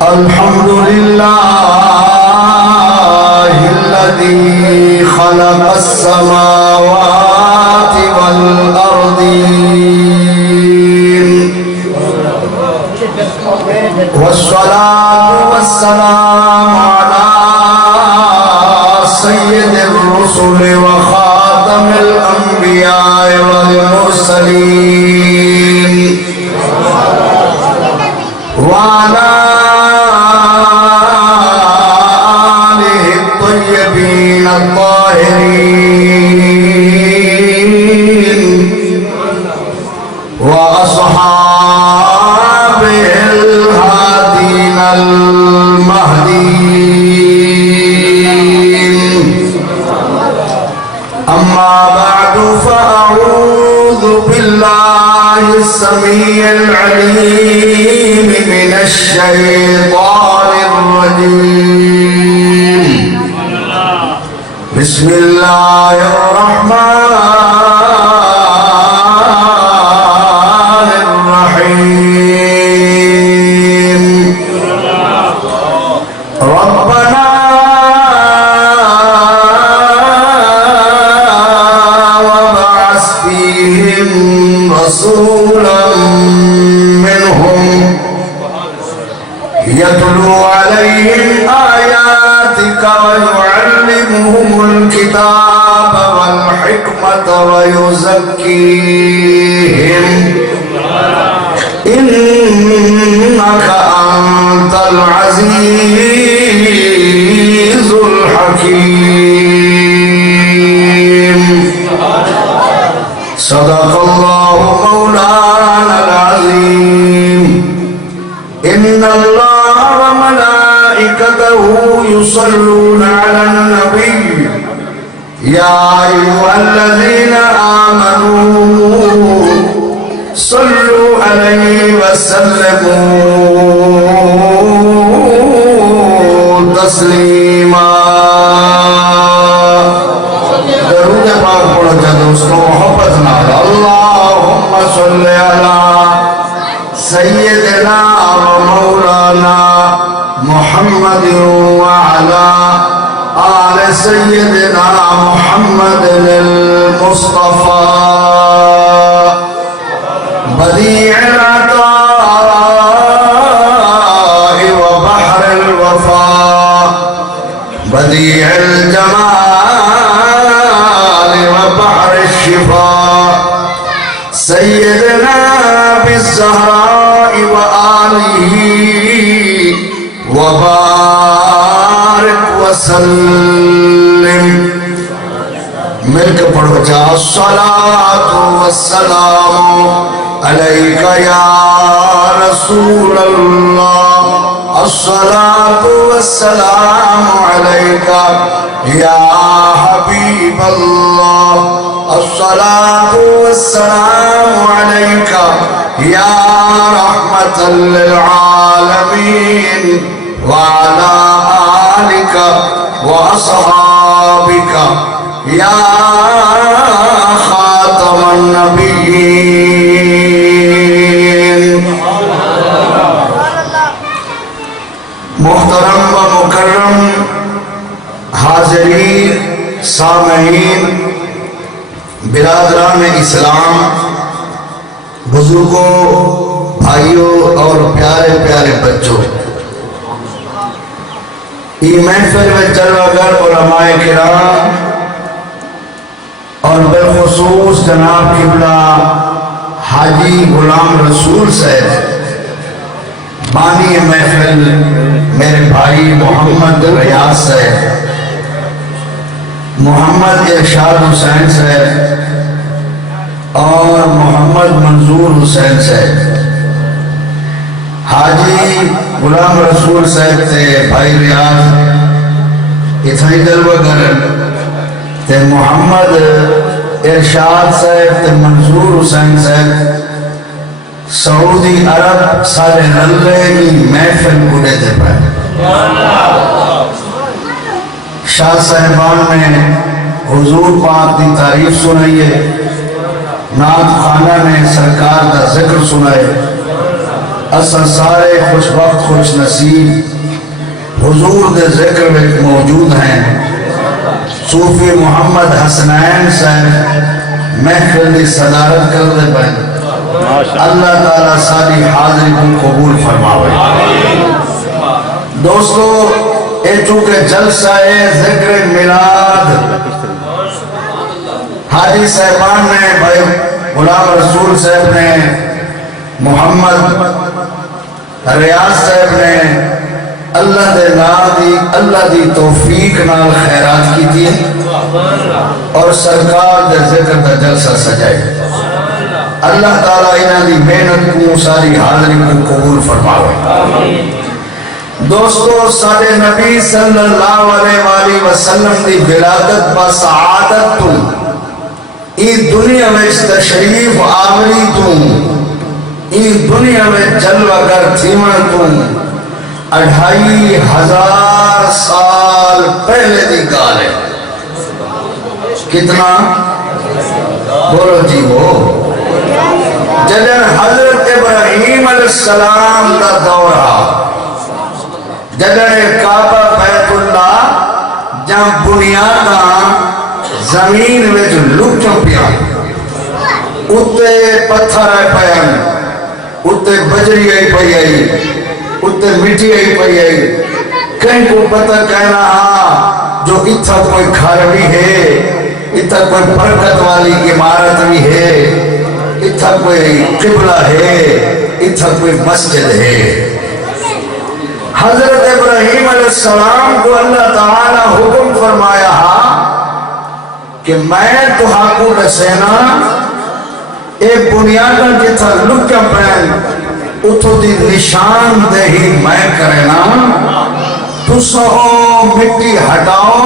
الحمد لله الذي خلق السماوات والأرضين والصلاة والسلام على سيد الرسل وخاتم الأنبياء والمرسلين وعلى آله الطيبين الطاهرين وأصحابه الهادين المهديين. أما بعد فأعوذ بالله السميع العليم من الشيطان الرجيم. بسم الله الرحمن الرحيم. ربنا وابعث فيهم رسولا منهم يتلو عليهم آياتك ويعلمهم الكتاب والحكمة ويزكيهم إنك أنت العزيز الحكيم. صدق الله مولانا العظيم. إن الله وملائكته يصلون على النبي يا أيها الذين آمنوا صلوا عليه وسلموا تسليما. درود پاک پڑھو جا دوستوں محبت نال. اللہم صل علی سیدنا و مولانا محمد وعلى آل سيدنا محمد المصطفى بديع العطاء وبحر الوفاء بديع الجمال وبحر الشفاء سيدنا بالزهراء وآله وبارك وسلم. مل کے پڑھو جا. الصلاة والسلام عليك يا رسول الله. الصلاة والسلام عليك يا حبيب الله. الصلاة والسلام عليك يا رحمة للعالمين وعلى آلك وأصحابك يا خاتم النبيين. محترم و مکرم حاضرین سامعین برادران اسلام بزرگوں بھائیوں اور پیارے پیارے بچوں، یہ محفل میں جلوہ گر علماء کرام اور بالخصوص جناب قبلہ حاجی غلام رسول صاحب بانی محفل میرے بھائی محمد ریاض صاحب، محمد ارشاد حسین صاحب اور محمد منظور حسین صاحب، حاجی غلام رسول صاحب تے بھائی ریاض اتھائی جلوہ گر تے محمد ارشاد صاحب تے منظور حسین صاحب سعودی عرب سارے رلے کی محفل گڑے دے پائے. شاہ صاحبان نے حضور پاک دی تعریف سنائیے نعت خانہ نے سرکار دا ذکر سنائے، اساں سارے خوش وقت خوش نصیب حضور دے ذکر میں موجود ہیں۔ صوفی محمد حسنین صاحب محفل دی صدارت کر دے پائیں، اللہ تعالیٰ ساری حاضری کو قبول فرماوے۔ دوستو اے چونکہ جلسہ ہے ذکر میلاد، حاجی صاحبان نے بھائی غلام رسول صاحب نے محمد ریاض صاحب نے اللہ دی توفیق نال خیرات کی تھی اور سرکار دے ذکر دا جلسہ سجائے۔ اللہ تعالیٰ انہاں دی محنت کو ساری حاضری کو قبول فرماوے۔ دوستو سارے نبی صلی اللہ علیہ وسلم دی ولادت با سعادت تو ای دنیا میں تشریف آوری تو ای دنیا میں جلوہ گر تھیمن تو 2500 سال پہلے دی گال ہے۔ کتنا؟ بولو جی وہ جدن حضرت ابراہیم علیہ السلام دا دورہ، جدن کعبہ بیت اللہ جہاں بنیاداں زمین میں جو لک چمپیا، اتے پتھر آئے پہن، اتے بجری آئی پہی آئی، اتے مٹی آئی پہی آئی، کہیں کو پتہ کہنا جو اتھا کوئی گھر بھی ہے، اتھا کوئی برکت والی عمارت بھی ہے، اتھا کوئی قبلہ ہے، اتھا کوئی مسجد ہے۔ حضرت ابراہیم علیہ السلام کو اللہ تعالیٰ حکم فرمایا کہ میں تو حقو رسینا ایک بنیادہ جتھا لکیا پہن اتھو دی نشان دہی میں کرنا، تو سو مٹی ہٹاؤ،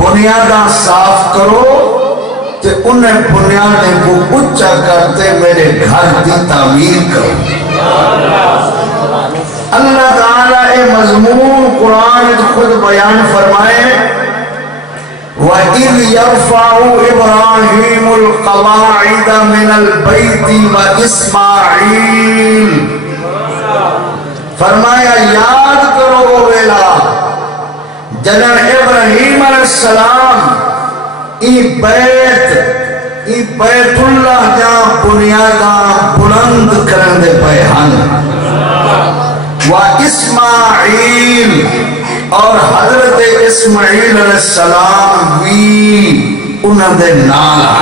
بنیادہ صاف کرو، تے انہیں بنیادیں کو اچھا کرتے میرے گھر دی تعمیر کرو۔ اللہ تعالیٰ اے مضمون قرآن خود بیان فرمائے، وَإِذْ يَرْفَعُ إِبْرَاهِيمُ الْقَوَاعِدَ مِنَ الْبَيْتِ وَإِسْمَاعِيلُ، فرمایا یاد کرو وہ ویلا جنن ابراہیم علیہ السلام ای بیت اللہ جہاں بنیاداں بلند کرن دے پئے ہن، وَإِسْمَاعِيلُ اور حضرت اسماعیل علیہ السلام بھی انہوں دے نالا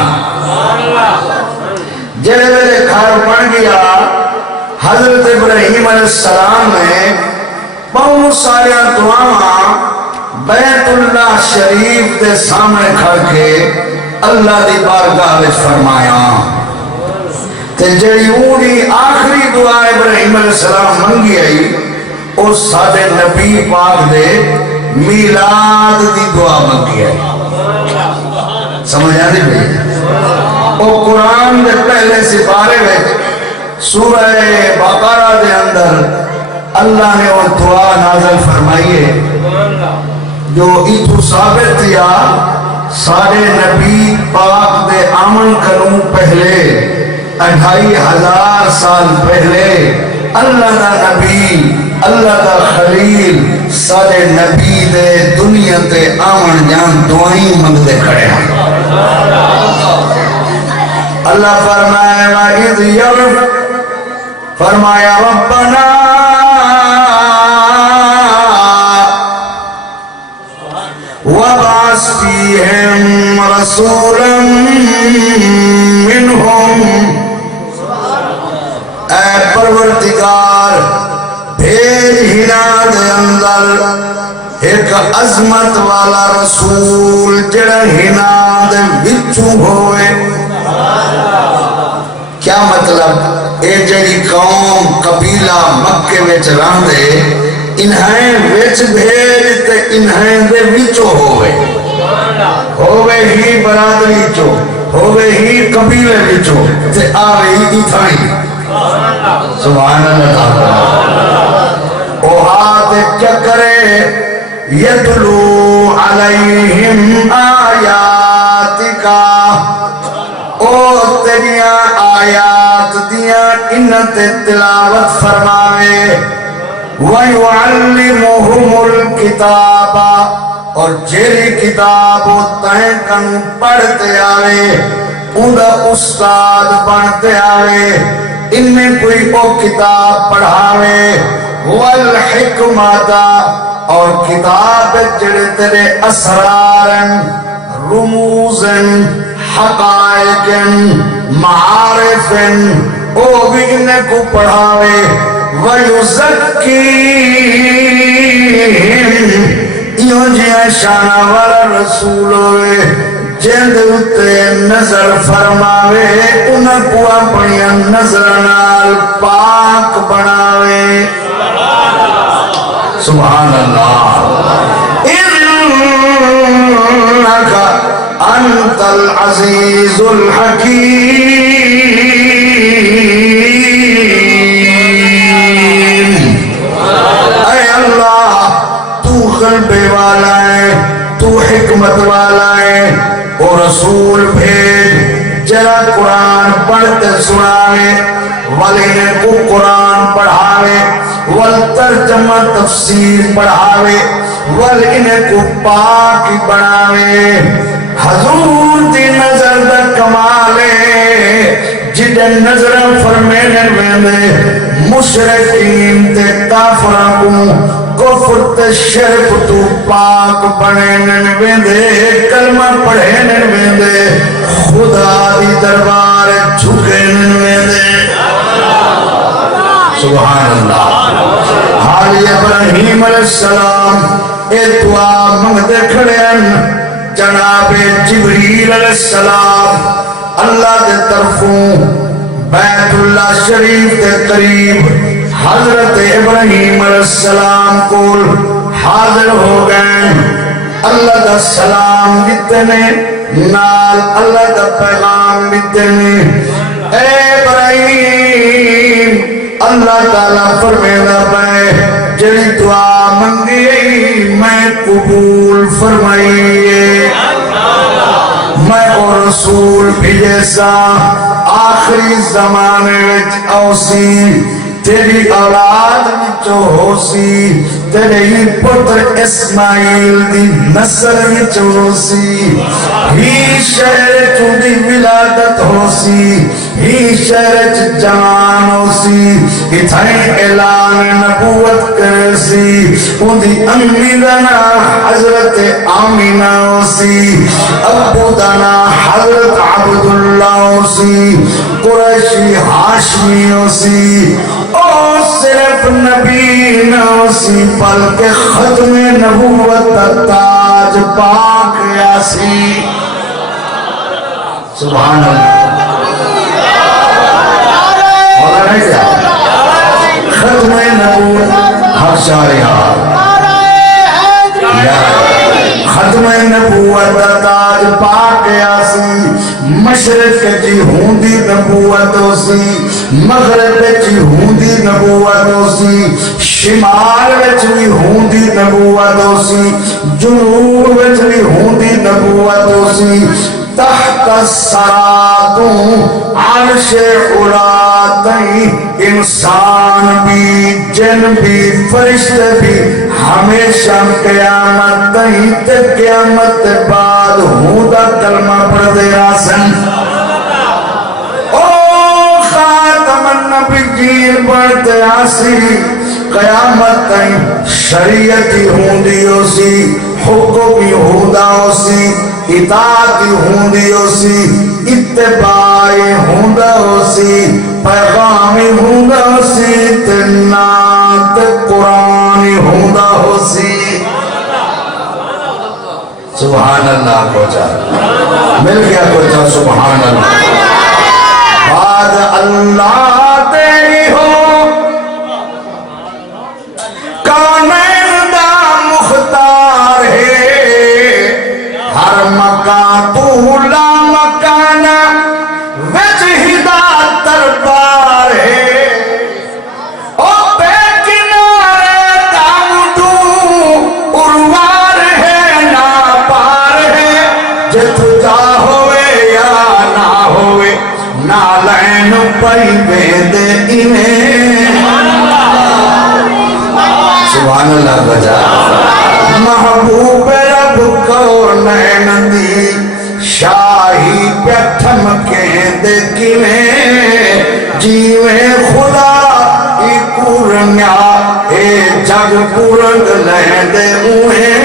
جنہیں میرے گھر بن گیا۔ حضرت ابراہیم علیہ السلام نے بہت سارے دعاواں بیت اللہ شریف دے سامنے کھڑ کے اللہ دی بارگاہ وچ فرمایا، تے جڑی اونی آخری دعا ابراہیم علیہ السلام منگی آئی اس سادے نبی پاک دے میلاد دی دعا منگی آئی۔ سمجھ آدھی بھئی وہ قرآن دے پہلے سپارے میں سورہ بقرہ دے اندر اللہ نے وہ دعا نازل فرمائیے جو اتو ثابت تھیا سارے نبی پاک دے آمن کروں پہلے 2500 سال پہلے اللہ دا نبی اللہ دا خلیل سارے نبی دے دنیا تے آمن جان دعائیں مند دے کھڑے ہیں۔ اللہ فرمائے وَإِذْ يَرْفَعُ فرمایا ربنا وَبَعَثْ فِيهِمْ رَسُولًا مِّنْهُمْ، اے پروردگار بھیج ہنا دے اندر ایک عظمت والا رسول جڑا ہنا دے بچوں ہوئے۔ کیا مطلب؟ اے جڑی قوم قبیلہ مکے وچ رہندے انہیں وچ بھیج تے انہیں دے وچوں ہوئے ہی برادری چو ہوئے ہی قبیلے وچوں تے آوے ہی اتھائی۔ سبحان اللہ۔ او ہاتھ کیا کرے یتلو علیہم آیاتکا، او تیریاں آیات دیاں انت تلاوت فرماوے وَيُعَلِّمُهُمُ الْكِتَابَ اور جیری کتاب تہیں کن پڑھتے آوے اندہ استاد بنتے آوے ان میں کوئی او کتاب پڑھاوے وَالْحِكْمَةَ اور کتاب جڑے تیرے اسرارن رموزن حقائقن معارفن او بھی انہیں کو پڑھاوے وَيُزَكِّيهِمْ یوں جیاں شانہ والا رسول ہوئے جند اتے نظر فرماوے انہیں کو اپنی نظر نال پاک بناوے سبحان اللہ انکا انت العزیز الحکیم اے اللہ تو غلبے والا ہے تو حکمت والا ہے او رسول بھیج جرا قرآن پڑھتے سناوے والے کو قرآن پڑھاوے والترجمہ تفسیر پڑھاوے والے کو پاک بناوے حضور دی نظر دا کمالے جدے نظر فرمینے میں مشرکین تے کافران کو کفر تے شرک تو پاک بنینے میں کلمہ پڑھینے میں خدا دی دربار جھکینے میں سبحان اللہ حالی ابراہیم علیہ السلام اے دعا مانگتے کھڑے ہیں جناب جبریل علیہ السلام اللہ دے طرفوں بیت اللہ شریف دے قریب حضرت ابراہیم علیہ السلام کو حاضر ہو گئے اللہ دا سلام دیتے نال اللہ دا پیغام دیتے اے ابراہیم اللہ تعالیٰ فرمیدہ پہ جڑی دعا منگی میں قبول فرمائیے میں اور رسول بھی جیسا آخری زمانے وچ اوسی تیری اولاد وچو ہوسی تیرے ہی پتر اسماعیل دی نسل وچ ہوسی ہی شہر چو دی ولادت ہوسی ہی شہر چ جان ہوسی اتھائی اعلان نبوت کرسی ان دی امی دنا حضرت آمینہ ہوسی ابو دنا حضرت عبداللہ ہوسی قریشی ہاشمی ہوسی او صرف نبی نہ ہوسی بلکہ ختم نبوت تاج پاک یاسی سبحان اللہ ختم نبوت حق شاریات ختم نبوت تاج پاک یاسی مشرق جی ہوندی نبوت ہوسی مغرب جی ہوندی نبوت ہوسی شمال وچ بھی ہوندی نبوت ہوسی جنوب وچ بھی ہوندی نبوت ہوسی تحت السراتوں عرش اولادیں انسان بھی جن بھی فرشت بھی ہمیشہ قیامت تہیں تے قیامت بعد ہودا کلمہ پڑھ دے راسن او خاتم النبیین پڑھ دے آسی قیامت تہیں شریعتی ہوندی ہوسی حکمی ہودا ہوسی اطاعتی ہوندی ہوسی اتباعی ہوندا ہوسی پیغامی ہوندا ہوسی تنات قرآنی ہوندا ہوسی سبحان اللہ پہنچا مل گیا پہنچا سبحان اللہ بعد اللہ تیری ہو کونین دا مختار ہے ہر مکان تو لا مکان وچ ہدایت دربار ہے او بے کنارے دام تو اروار ہے نا پار ہے جت جا ہوئے یا نہ ہوئے بیندے انہیں سبحان اللہ بجا محبوب رب کونین دی شاہی پہ تھمکیندے کنہیں جیویں خدا ای کورنیا اے جگ پورنگ لیندے اوہیں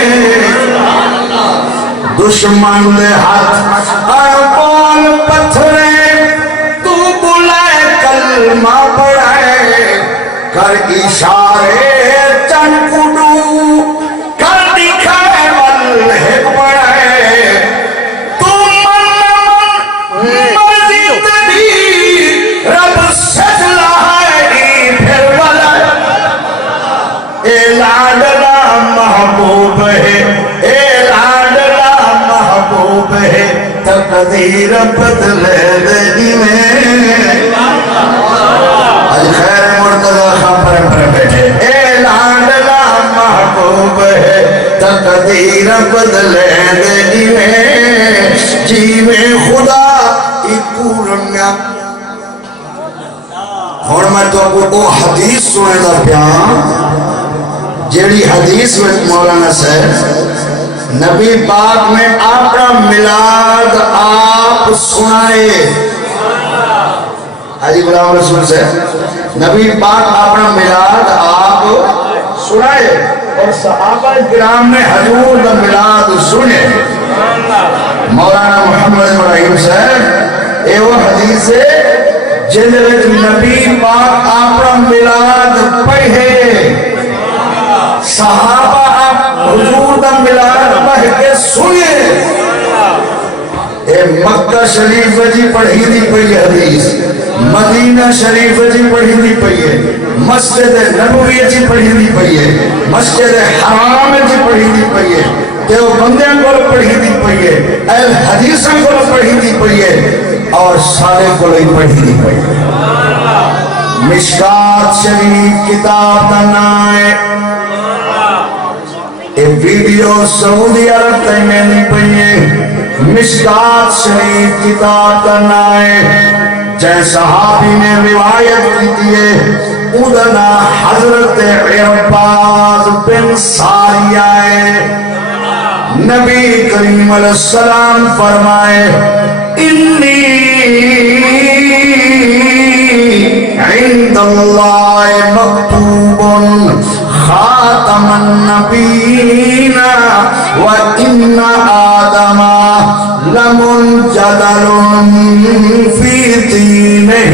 دشمن دے ہاتھ اربال پتھرے تو بلائے کلمہ پڑھائے کر اشارے چن کڈو کر دکھائے والحق پڑھائے تو من مرضی تبھی رب سجلہ ہے پھر والا اے لاڈلا محبوب ہے اے لاڈلا محبوب ہے تقدیر بدلے دے میں آج خیر مرتضی خان پر بیٹھے اے لاڈلا محبوب ہے تقدیر بدلے دے میں جیویں خدا ایک پورنگا اور میں تو آپ کو حدیث سنے دا پیان جیڑی حدیث میں مولانا صاحب نبی پاک میں آپ کا ملاد آپ سنائے حاجی غلام رسول سے نبی پاک آپ کا ملاد آپ سنائے اور صحابہ کرام نے حضور کا ملاد سنے مولانا محمد ابراہیم صاحب اے وہ حدیث ہے جن وچ نبی پاک آپ کا ملاد پڑھے صحابہ آپ حضور دا ملاد پڑھ کے سنے اے مکہ شریف جی پڑھی دی پئی حدیث مدینہ شریف جی پڑھی دی پئی ہے مسجد نبوی جی پڑھی دی پئی ہے مسجد حرام جی پڑھی دی پئی ہے دیو بندیاں کو پڑھی دی پئی ہے اہل حدیثاں کو پڑھی دی پئی ہے اور سارے کو پڑھی دی پئی ہے مشکات شریف کتاب دا نام ہے ایک ویڈیو سعودی عرب تک میں نہیں پڑھئے مشکات شریف کتاب کا نام ہے جن صحابی نے روایت کی دیئے ادنا حضرت عرباز بن ساریہ ہے نبی کریم علیہ السلام فرمائے انی عند اللہ مکتوب خاتم النبیین وَإِنَّ آدَمَ لَمُنْجَدَلٌ فِي دِينِهِ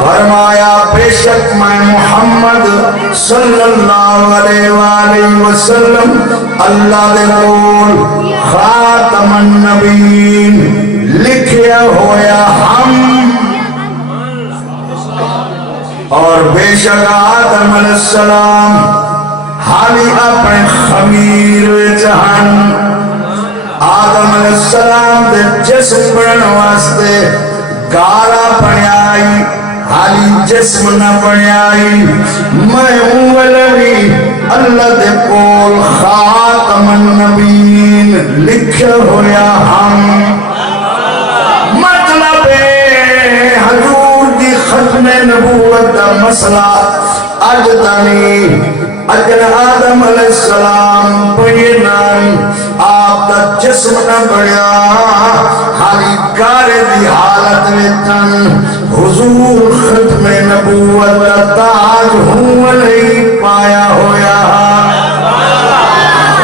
فرمایا بے شک میں محمد صلی اللہ علیہ وآلہ وسلم اللہ دے قول خاتم النبیین لکھیا ہویا ہم اور بے شک آدم علیہ السلام حالی اپنے خمیر جہان آدم علیہ السلام دے جسم بڑھن واسطے گالا بڑھائی حالی جسم نہ بڑھائی میں اولوی اللہ دے قول خاتم النبیین لکھے ہویا ہم مطلب حضور دی ختم نبوت دا مسئلہ اجدانی اگر آدم علیہ السلام بینان آپ دا جسم نہ بڑھیا خالی گارے دی حالت میں تن حضور ختم نبوت دا تاج ہوں نہیں پایا ہویا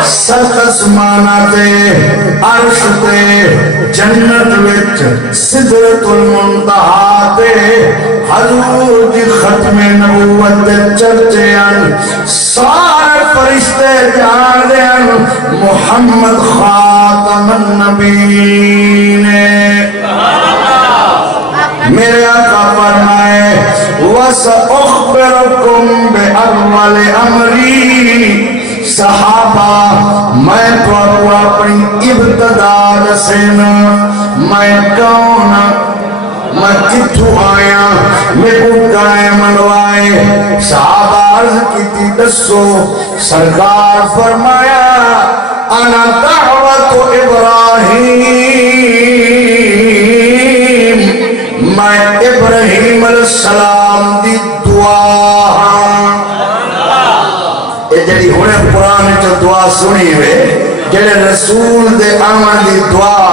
ست اسمانہ تے عرش تے جنت وچ سدرت المنتہا تے حضور دی ختم نبوت دے چرچے ان سارے فرشتے جان دے ان محمد خاتم النبیین میرے آقا فرمائے وَسَأُخْبِرُكُمْ بِأَوَّلِ أَمْرِي صحابہ میں تو اپنی ابتدا رسینا میں کون میں کتھو آیا میں کو گائے منوائے صحابہ عرض کی تھی دسو سرکار فرمایا انا دعوت ابراہیم فرمائے ابراہیم علیہ السلام دی دعا یہ جڑی ہونے قرآن جو دعا سنی ہوئے جڑے رسول دے آمن دی دعا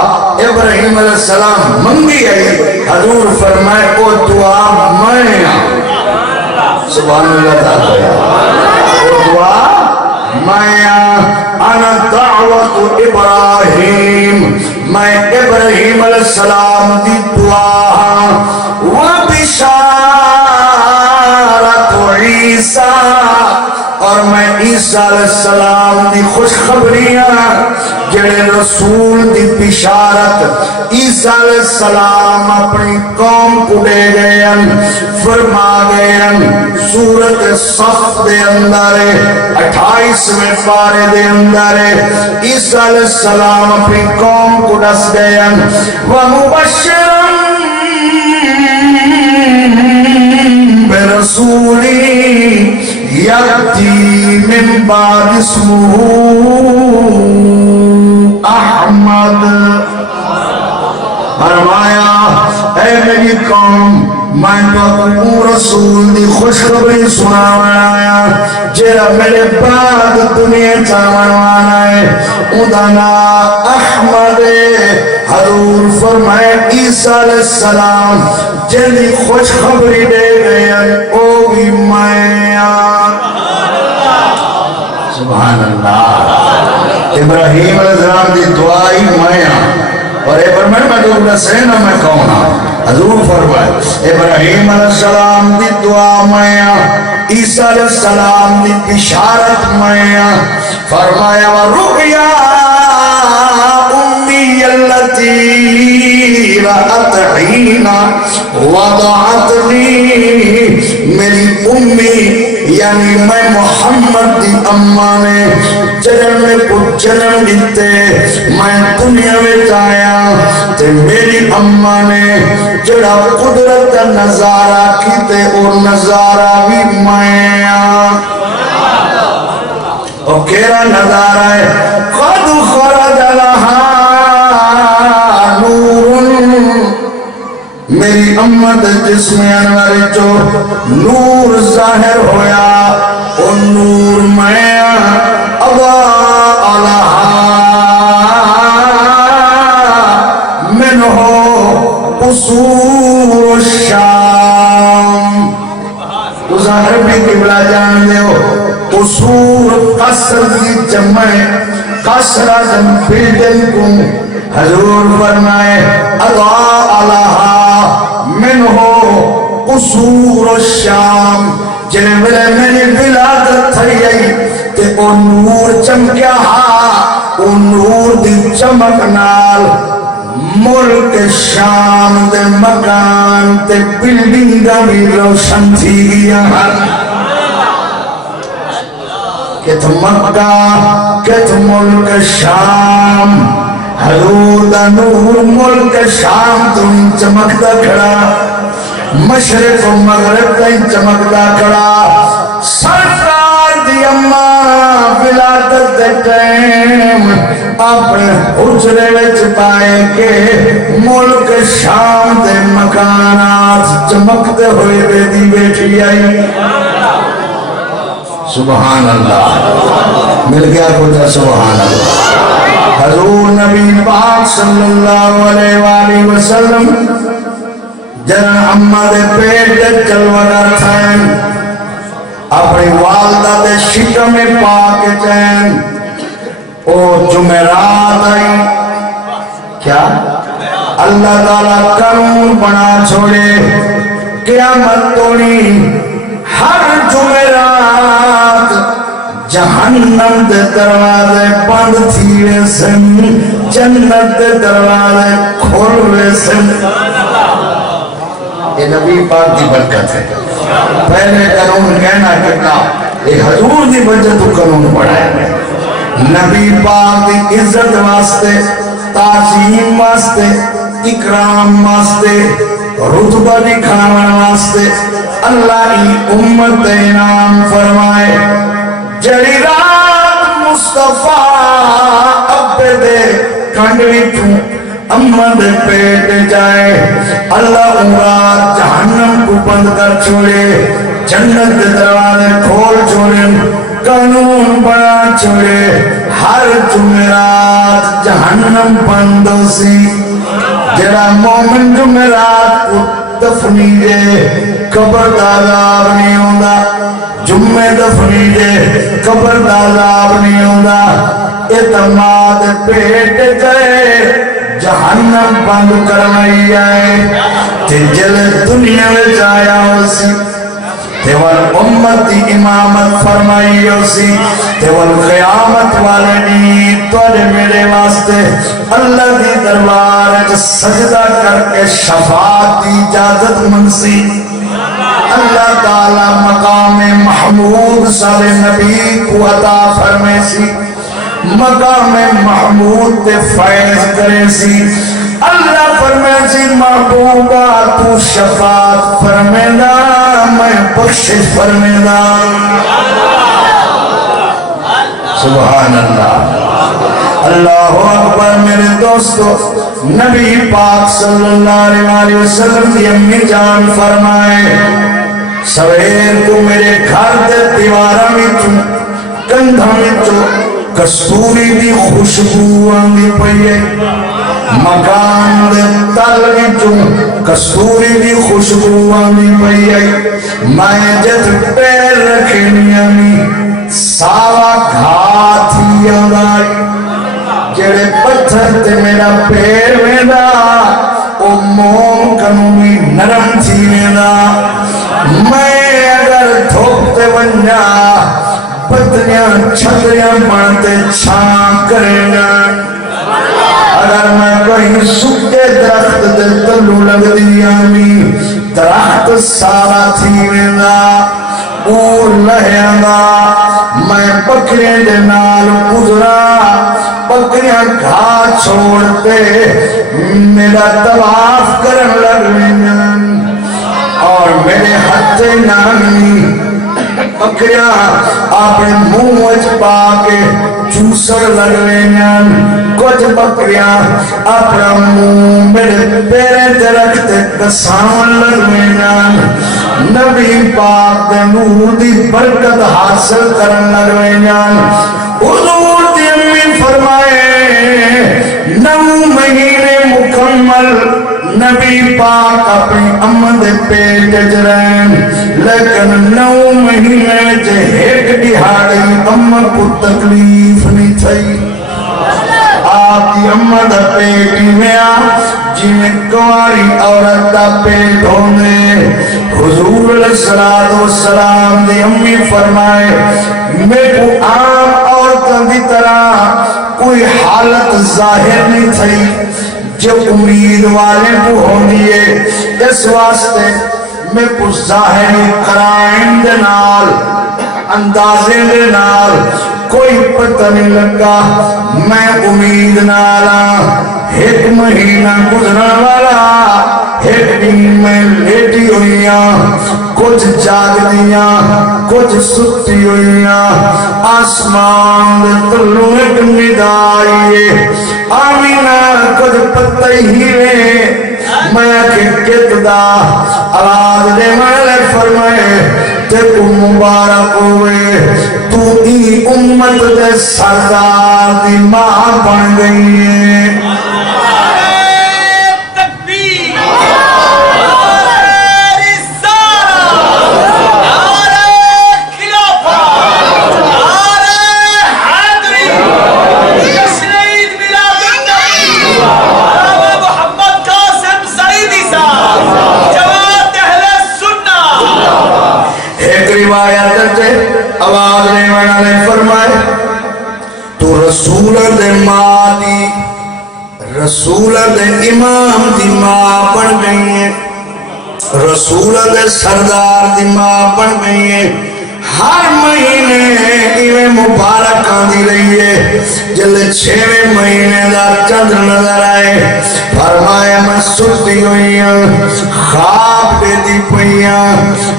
ابراہیم علیہ السلام منگی آئی حضور فرمائے او دعا میں سبحان اللہ تعالیٰ او دعا میں انا دعوت ابراہیم میں ابراہیم علیہ السلام دی دعا و بشارت عیسیٰ اور میں عیسیٰ علیہ السلام دی خوشخبریاں جڑے رسول دی بشارت عیسیٰ علیہ السلام اپنی قوم کو دے گئے فرما گئے سورت صف دے اندر 28ویں پارے دے اندر عیسیٰ علیہ السلام اپنی قوم کو دس گئے وَمُبَشِّرًا بِرَسُولِي یاتی من بعد اسمہ احمد فرمایا اے میری قوم میں تو رسول دی خوشخبری سناونا آیا جیرا میرے بعد دنیا چاہوانا ہے ادانا احمد حضور فرمائے عیسیٰ علیہ السلام جنہی خوشخبری دے گئے او بھی میں سبحان اللہ ابراہیم علیہ السلام دی دعائی مایا اور اے فرمائے میں تو رسینا میں کہونا حضور فرمائے ابراہیم علیہ السلام دی دعا مایا عیسیٰ علیہ السلام دی بشارت مایا فرمایا وَرُقْيَا أُمِّيَ الَّتِي رَأَتْ حِينَ وَضَعَتْنِي میری امی یعنی میں محمد دی اماں نے جنم میں کچھ جنم دیتے میں دنیا میں جایا تے میری اماں نے جڑا قدرت نظارہ کیتے اور نظارہ بھی میں اور کیرا نظارہ ہے قد خرج لہا نور میری امت جسم انور جو نور ظاہر ہویا او نور میں اضاء لہا منہ قصور الشام ظاہر بھی قبلہ جان دے ہو قصور قصر کی جمع قصر ازم بلڈنگ کو حضور فرمائے اضاء لہا منہ قصور الشام جنہیں میری ولادت تھی آئی تے او نور چمکیا ہا او نور دی چمک نال ملک شام دے مکان تے بلڈنگاں بھی روشن تھی گیا کت مکہ کت ملک شام حضور دا نور ملک شام تم چمکتا کھڑا مشرق و مغرب تم چمکتا کھڑا سرکار دی اماں ولادت دے ٹائم اپنے حجرے وچ پائے کہ ملک شام دے مکانات چمکتے ہوئے بے دی بیٹھی آئی سبحان اللہ مل گیا کچھ سبحان اللہ حضور نبی پاک صلی اللہ علیہ وآلہ وسلم جن اماں دے پیٹ دے چلوگر تھین اپنی والدہ دے شکم پاک چین او جمعرات آئی کیا اللہ تعالیٰ قانون بنا چھوڑے قیامت توڑی ہر جمعرات جہنم دے دروازے بند تھیوے سن جنت دے دروازے کھولوے سن یہ نبی پاک دی برکت ہے پہلے قانون کہنا کہنا یہ حضور دی وجہ تو قانون بڑھائے گئے نبی پاک دی عزت واسطے تعظیم واسطے اکرام واسطے رتبہ دکھاون واسطے اللہ کی امت انعام فرمائے جڑی رات مصطفیٰ ابے دے کنڈ وچوں اماں دے پیٹ جائے اللہ رات جہنم کو بند کر چھوڑے جنت دے دروازے کھول چھوڑے قانون بنا چھوڑے ہر جمعرات جہنم بند ہو سی جڑا مومن جمعرات کو دفنی دے قبر دا عذاب نہیں ہوندا جمعے دفنی دے قبر دا عذاب نہیں ہوندا اعتماد پیٹ گئے جہنم بند کروائی آئے تے جل دنیا میں جایا اسی تے وال امتی امامت فرمائی اسی تے وال قیامت والنی توڑے میرے واسطے اللہ دی دربار سجدہ کر کے شفاعت دی اجازت منسی اللہ تعالی مقام محمود صلی نبی کو عطا فرمے سی مقام محمود تے فیض کرے سی اللہ فرمے سی محبوبہ تو شفاعت فرمینا میں بخشش فرمینا سبحان اللہ اللہ اکبر میرے دوستو نبی پاک صلی اللہ علیہ وسلم کی امی جان فرمائے سویر کو میرے گھر دے دیوارہ میں چوں کندھا میں چوں کستوری دی خوشبو آنگی پئیے مکان دے تل میں چوں کستوری دی خوشبو آنگی پئیے میں جت پیر رکھنی آنگی ساوا گھاتھی آنگائی جڑے پتھر تے میرا پیر میں دا او موم کنوی نرم تھی میں دا میں اگر دھوپتے بنجا پتریاں چھتریاں بنتے چھان کریں گا اگر میں کہیں سکے درخت دے تلو لگ دیامی درخت سارا تھی میں دا اور لہیاں دا میں بکرے دے نال گزرا بکریاں گھا چھوڑتے میرا طواف کرن لگ رہی اور میرے ہاتھ نامی بکریاں اپنے منہ وچ پا کے چوسر لگ رہی کچھ بکریاں اپنا منہ میرے پیرے تے رکھتے کسان لگ رہی نبی پاک دے نور دی برکت حاصل کرن لگ رہی حضور دی امی فرمائے 9 مہینے مکمل نبی پاک اپنی امن دے پیٹ جرائن لیکن 9 مہینے جے ایک دہاڑی امن کو تکلیف نہیں تھئی آپ کی امن دے پیٹ میں جنہیں کواری عورت دا پیٹ ہونے حضور علیہ السلام دی امی فرمائے میں کو عام عورتوں کی طرح کوئی حالت ظاہر نہیں تھی جو امید والے کو ہوندی ہے اس واسطے میں کو ظاہری قرائن دے نال اندازے دے نال کوئی پتہ نہیں لگا میں امید نالا 1 مہینہ گزرا والا 1 دن میں لیٹی ہوئیاں کچھ جاگ دیاں کچھ ستی ہوئیاں آسمان دے تلو ایک ندائی آمینہ کچھ پتہ ہی ہے میں کہ دا آواز دے والے فرمائے تے کو مبارک ہوئے تو ای امت دے سردار دی ماں بن گئی ہے آواز نے وانا نے فرمائے تو رسول دے ماں دی رسول دے امام دی ماں بن گئی ہے رسول دے سردار دی ماں بن گئی ہے ہر مہینے ایویں مبارک آندی رہی ہے جلے 6ویں مہینے دا چندر نظر آئے فرمایا میں ستی ہوئی ہوں خواب دے دی پئیاں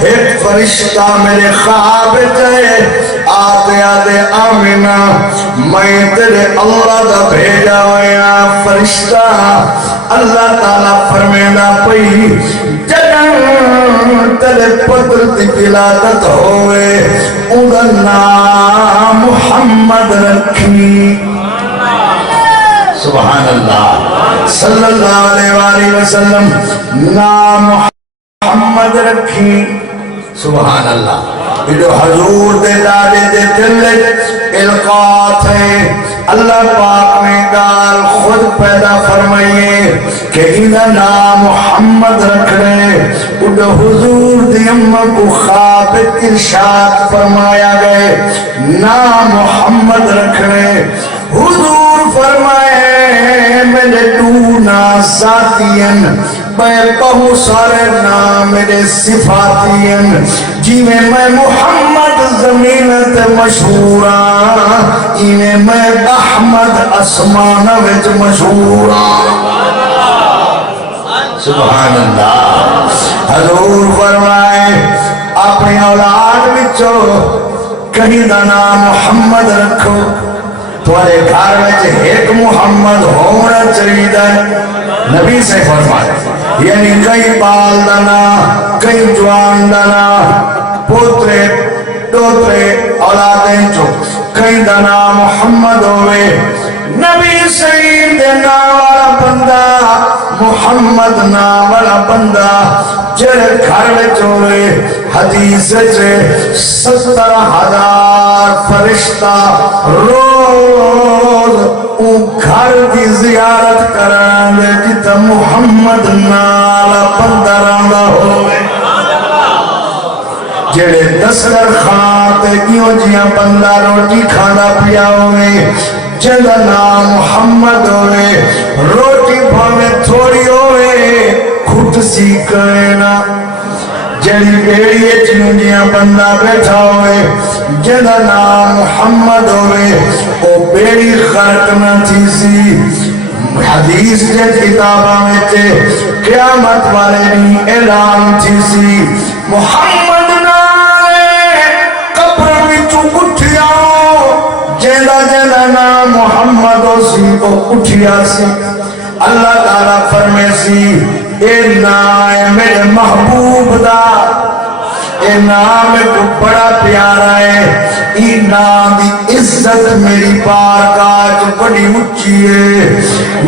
ایک فرشتہ میرے خواب جائے آتے آتے آمینہ میں تیرے اللہ دا بھیجا ہویا فرشتہ اللہ تعالیٰ فرمینا پئی جگن تلے پتر دی ولادت ہوئے اُدھا نام محمد رکھی سبحان اللہ صلی اللہ علیہ وآلہ وسلم نام محمد رکھی سبحان اللہ جو حضور دے دادے دے دل القات ہے اللہ پاک نے گال خود پیدا فرمائیے کہ انہا نام محمد رکھ رہے اُدھا حضور دی امہ کو خواب ارشاد فرمایا گئے نام محمد رکھ رہے حضور فرمائے میرے دونا ذاتین میں بہت سارے نام میرے صفاتین جی میں محمد زمینت مشہورا میں احمد اسمان وچ مشہورا سبحان اللہ حضور فرمائے اپنی اولاد وچو کہیں دا نام محمد رکھو تمہارے گھر میں ایک محمد ہونا چاہیے نبی سے فرمائے یعنی کئی بال دانا کئی جوان دانا پوترے دوترے اولادیں جو کئی دانا محمد ہوئے نبی سعید نام والا بندہ محمد نام والا بندہ جڑے گھر میں چورے حدیث سے 70,000 فرشتہ روز او گھر دی زیارت کرانے جتا محمد نالا بندہ راندہ ہوئے جڑے دستر خانتے کیوں جیاں بندہ روٹی کھانا پیا ہوئے جڑا نام محمد ہوئے روٹی بھامے تھوڑی ہوئے کھٹ سی کرنا جڑی بیڑی چنجیاں بندہ بیٹھا ہوئے جڑا نام محمد ہوئے او بیڑی خرق نہ تھی سی حدیث کے کتابہ میں تے قیامت والے نہیں اعلان تھی سی محمد نالے قبر میں تو اٹھیا جیدہ جیدہ نام محمد ہو سی کو اٹھیا سی اللہ تعالیٰ فرمے سی اے نام میرے محبوب دا اے نام کو بڑا پیارا ہے ای نام دی عزت میری بارگاہ جو بڑی اچھی ہے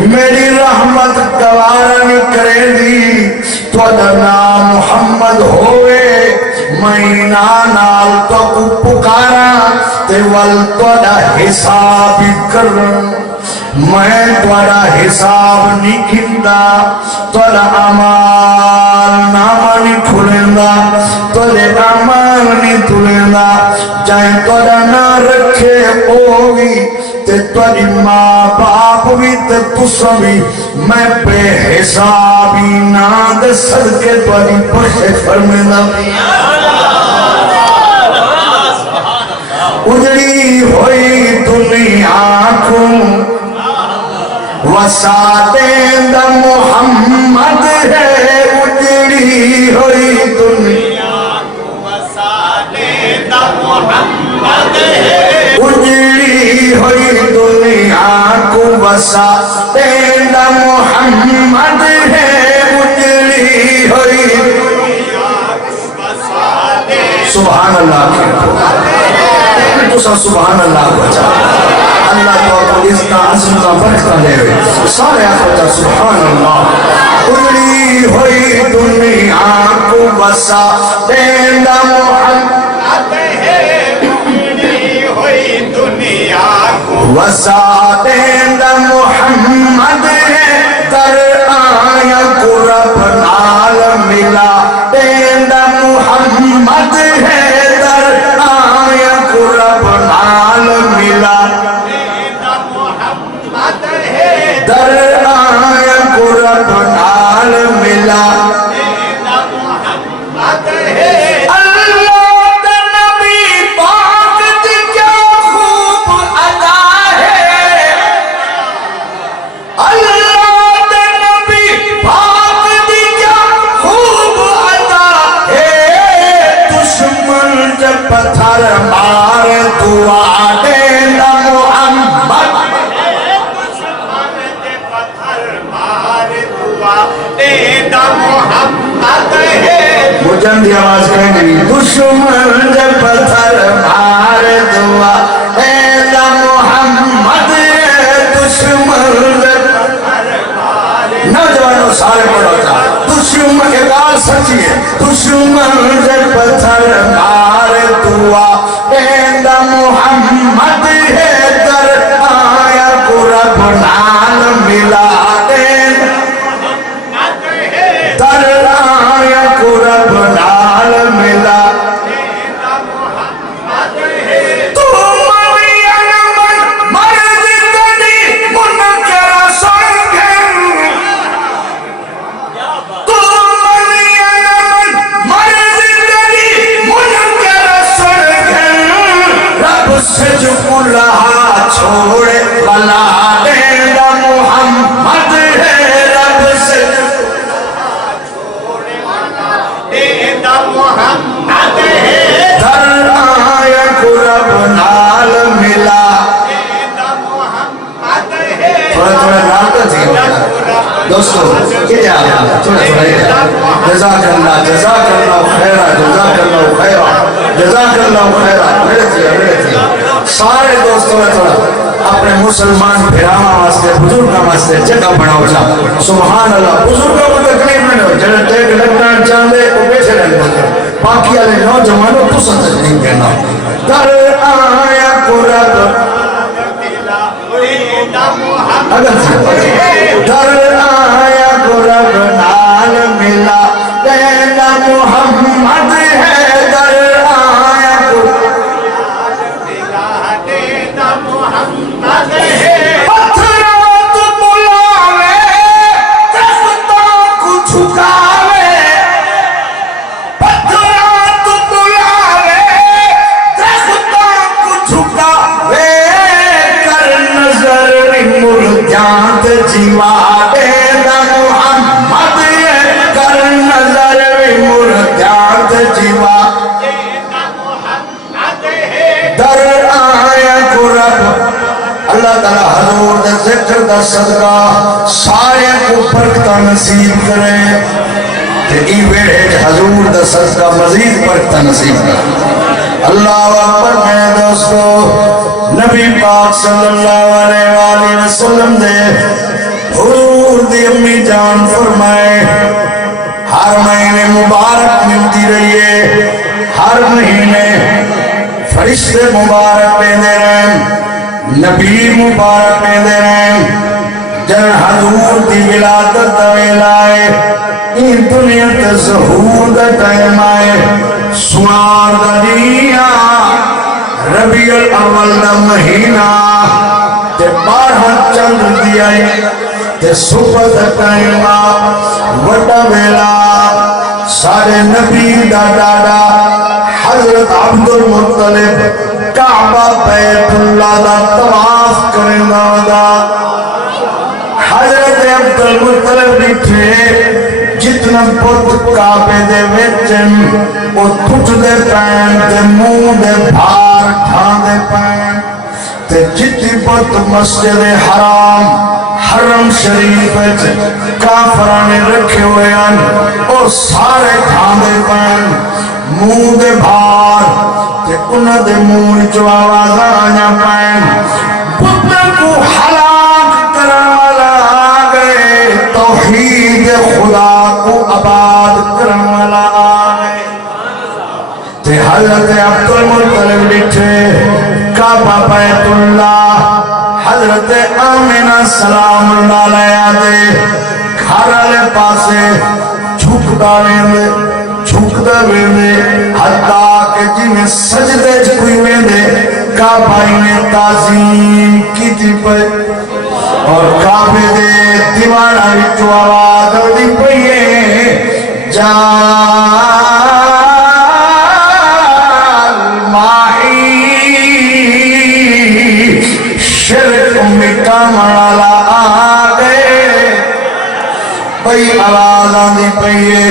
میری رحمت گوارا نہیں کرے دی تو دا نام محمد ہوئے مہینہ نال تو کو پکارا تے وال تو دا حساب کرن میں توڑا حساب نہیں کھندا توڑا عمال نامہ نہیں کھلندا توڑے عمال نہیں تلندا جائیں توڑا نہ رکھے ہوگی تے توڑی ماں باپ بھی تے تسوی میں بے حسابی نہ دے صدقے توڑی پشے فرمیدہ اجڑی ہوئی دنیا کو وسادیں دا محمد ہے اجڑی ہوئی دنیا وسادیں دا محمد ہے اجڑی ہوئی دنیا کو وسادیں دا محمد ہے اجڑی ہوئی دنیا کو وسادیں سبحان اللہ تو سبحان اللہ بچا اللہ تو اس کا عظم کا فرشتہ لے ہوئے سارے آخر سبحان اللہ اجڑی ہوئی دنیا کو بسا دیندہ محمد ہے اجڑی ہوئی دنیا کو بسا دیندہ محمد ہے در آیا کو رب نال ملا دیندہ محمد ہے در آیا کو رب نال ملا در آیا قرب نال ملا اللہ دا نبی پاک دی کیا خوب ادا ہے اللہ دا نبی پاک دی کیا خوب ادا ہے دشمن جب پتھر مارے دعا دینا محمد دشمن دے پتھر مار دعا اے دا محمد دشمن دے نوجوانوں سارے پڑھو جا دشمن کے گال سچی ہے دشمن دے پتھر مار دعا اے دا محمد ہے در آیا کو رب نال ملا در آیا کو رب نال ملا چھوڑے بلا دینا محمد ہے رب سے دینا محمد ہے در آیا کو رب نال ملا تھوڑا تھوڑا نال کا جی دوستو کیا تھوڑا تھوڑا جزاک اللہ خیرہ جزاک اللہ خیرہ میرے تھیا سارے دوستوں نے تھوڑا اپنے مسلمان بھیراما واسطے بزرگاں واسطے جگہ بناؤ جا سبحان اللہ بزرگوں کو تکلیف میں ہو جنہیں ٹیک لگنا چاندے وہ بیٹھے رہنے ہوتے باقی علی نوجوانوں تو سن تکلیف کرنا در آیا کو رب در آیا کو رب نال ملا دینا محمد ہے در آیا کو پتھرات بلاوے درختوں کو جھکاوے پتھرات بلاوے درختوں کو جھکاوے کر نظر مرجات جیوا دینا محمد کر نظر مرجات جیوا در آیا کو رب اللہ تعالیٰ حضور دے ذکر دا صدقہ سارے کو برکتہ نصیب کرے کہ ای ویڑے حضور دا صدقہ مزید برکتہ نصیب کرے اللہ اکبر میں دوستو نبی پاک صلی اللہ علیہ وآلہ وسلم دے حضور دی امی جان فرمائے ہر مہینے مبارک ملتی رہیے ہر مہینے فرشتے مبارک پہ دے رہے نبی مبارک پہ دے رہے جن حضور دی ولادت دویلائے این دنیا تے ظہور دا ٹائم آئے سوار دا دیا ربیع الاول دا مہینہ تے 12 چند دیا تے صبح دا ٹائم وڈا ویلا سارے نبی دا ڈاڈا حضرت عبد المطلب کعبہ بیت اللہ دا طواف کرنا دا حضرت عبد المطلب لکھے جتنا بت کعبے دے وچن وہ ٹوٹ دے پین تے منہ دے بھار ٹھان دے پین تے جتنی بت مسجد حرام حرم شریف کافرانے رکھے ہوئے ہیں اور سارے ٹھان دے پین منہ دے بھار تے انہ دے منہ جو آواز آیا پین بتن کو ہلاک کروالا آگئے توحید خدا کو آباد کروالا آگئے تے حضرت عبد المطلب لکھے کعبہ بیت اللہ حضرت آمینہ سلام اللہ علیہ دے گھر والے پاسے جھکدا ویندے حتیٰ کہ جنہیں سجدے کوئی ویندے کعبہ نے تعظیم کی تھی پہ اور کعبے دے دیوانہ وچوں آواز دی پئیے جال ماہی شرک مٹا مڑالا آگئے پئی آواز آدھی پئیے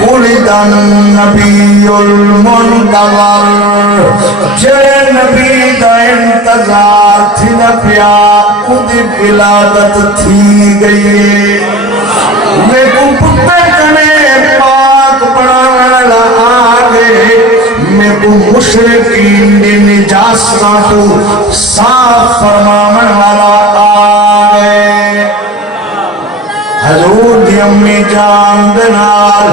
ولد النبی المنتظر جے نبی دا انتظار تھی نہ پیا خود ولادت تھی گئی میں کو پتے کنے پاک بڑھانا آگے نال